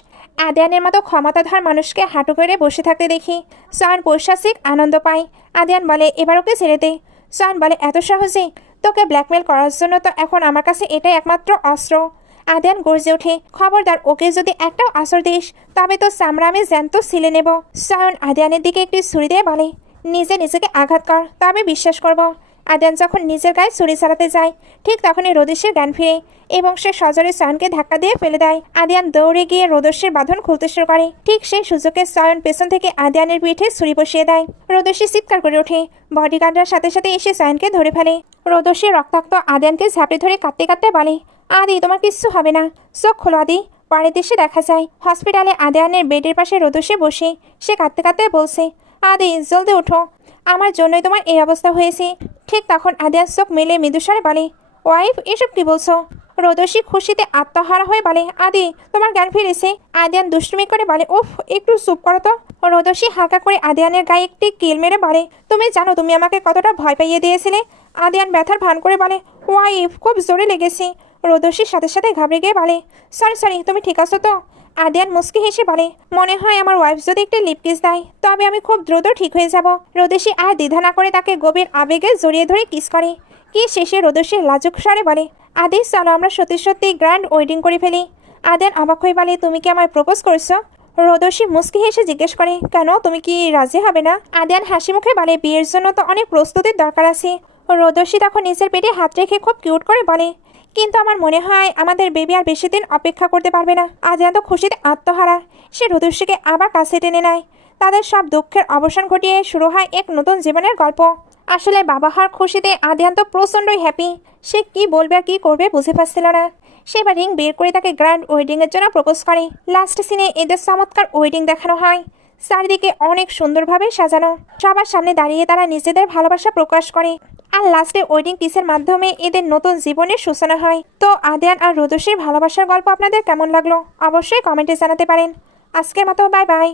আদ্রিয়ানের মতো ক্ষমতাধর মানুষকে হাঁটু করে বসে থাকতে দেখি সয়ন পৈশাচিক আনন্দ পায়। আদ্রিয়ান বলে, এবার ওকে ছেড়ে দে। সয়ন বলে, এত সহজে? তোকে ব্ল্যাকমেল করার জন্য তো এখন আমার কাছে এটাই একমাত্র অস্ত্র। আদ্রিয়ান গর্জে ওঠে, খবরদার, ওকে যদি একটাও আসর দিস তবে তো চামড়া আমি জ্যান্ত ছিলে নেব। সয়ন আদ্রিয়ানের দিকে একটি ছুরি দিয়ে বলে, নিজে নিজেকে আঘাত কর, তবে বিশ্বাস করব। আদ্রিয়ান যখন নিজের গায়ে ছুরি চালাতে যায়, ঠিক তখনই রোদসীর জ্ঞান ফিরে এবং সে সজোরে সয়নকে ধাক্কা দিয়ে ফেলে দেয়। আদ্রিয়ান দৌড়ে গিয়ে রোদসীর বাঁধন খুলতে শুরু করে। ঠিক সেই সুযোগে সয়ন পেছন থেকে আদ্রিয়ানের পিঠে ছুরি বসিয়ে দেয়। রোদসী চিৎকার করে ওঠে। বডিগার্ডের সাথে সাথে এসে সয়নকে ধরে ফেলে। রোদসী রক্তাক্ত আদ্রিয়ানকে ঝাঁপড়ে ধরে কাঁদতে কাঁদতে বলে, আদি, তোমার কিচ্ছু হবে না, চোখ খোলো আদি। পরের দেশে দেখা যায় হসপিটালে আদ্রিয়ানের বেডের পাশে রোদসী বসে। সে কাঁদতে কাঁদতে বলছে, আদি, জলদি ওঠো, আমার জন্যই তোমার এই অবস্থা হয়েছে। ঠিক তখন আদ্রিয়ান চোখ মেলে মৃদুস্বরে বলে, ওয়াইফ, এসব কি বলছো? রোদসী খুশিতে আত্মহারা হয়ে বলে, আদি, তোমার জ্ঞান ফিরেছে। আদ্রিয়ান দুষ্টুমি করে বলে, উফ, একটু চুপ করো তো। রোদসী হালকা করে আদ্রিয়ানের গায়ে একটি কিল মেরে বলে, তুমি জানো তুমি আমাকে কতটা ভয় পাইয়ে দিয়েছিলে? আদ্রিয়ান ব্যথার ভান করে বলে, ওয়াইফ, খুব জোরে লেগেছে। রোদসীর সাথে সাথে ঘাবড়ে গিয়ে বলে, সরি, তুমি ঠিক আছো তো? আদিয়ান মুস্কি হেসে বলে, মনে হয় আমার ওয়াইফ যদি একটা লিপ কিস দেয় তবে আমি খুব দ্রুত ঠিক হয়ে যাব। রোদেশি আর দ্বিধা না করে তাকে গভীর আবেগে জড়িয়ে ধরে কিস করে। কি শেষে রোদেশি লাজুক স্বরে বলে, আদি চলো আমরা সত্যি সত্যি গ্র্যান্ড ওয়েডিং করে ফেলি। আদিয়ান অবাক হয়ে বলে, তুমি কি আমায় প্রপোজ করছো? রোদসী মুস্কি হেসে জিজ্ঞেস করে, কেন, তুমি কি রাজি হবে না? আদিয়ান হাসি মুখে বলে, বিয়ের জন্য তো অনেক প্রস্তুতির দরকার আছে। রোদসী তখন নিজের পেটে হাত রেখে খুব কিউট করে বলে, কিন্তু আমার মনে হয় আমাদের বেবি আর বেশি দিন অপেক্ষা করতে পারবে না। আদিয়ান তো খুশিতে আত্মহারা। সে রোদসীকে আবার কাছে টেনে নেয়। তাদের সব দুঃখের অবসান ঘটিয়ে শুরু হয় এক নতুন জীবনের গল্প। আসলে বাবা হওয়ার খুশিতে আদিয়ান তো প্রচণ্ডই হ্যাপি। সে কি বলবে আর কি করবে বুঝে পাচ্ছিল না। সে এবার রিং বের করে তাকে গ্র্যান্ড ওয়েডিংয়ের জন্য প্রপোজ করে। লাস্ট সিনে এদের চমৎকার ওয়েডিং দেখানো হয়। চারিদিকে অনেক সুন্দরভাবে সাজানো। সবার সামনে দাঁড়িয়ে তারা নিজেদের ভালোবাসা প্রকাশ করে। আর লাস্টে ওয়েডিং কিসের মাধ্যমে এদের নতুন জীবনের সূচনা হয়। তো আদিয়ান আর রোদসীর ভালোবাসার গল্প আপনাদের কেমন লাগলো অবশ্যই কমেন্টে জানাতে পারেন। আজকের মতো বাই বাই।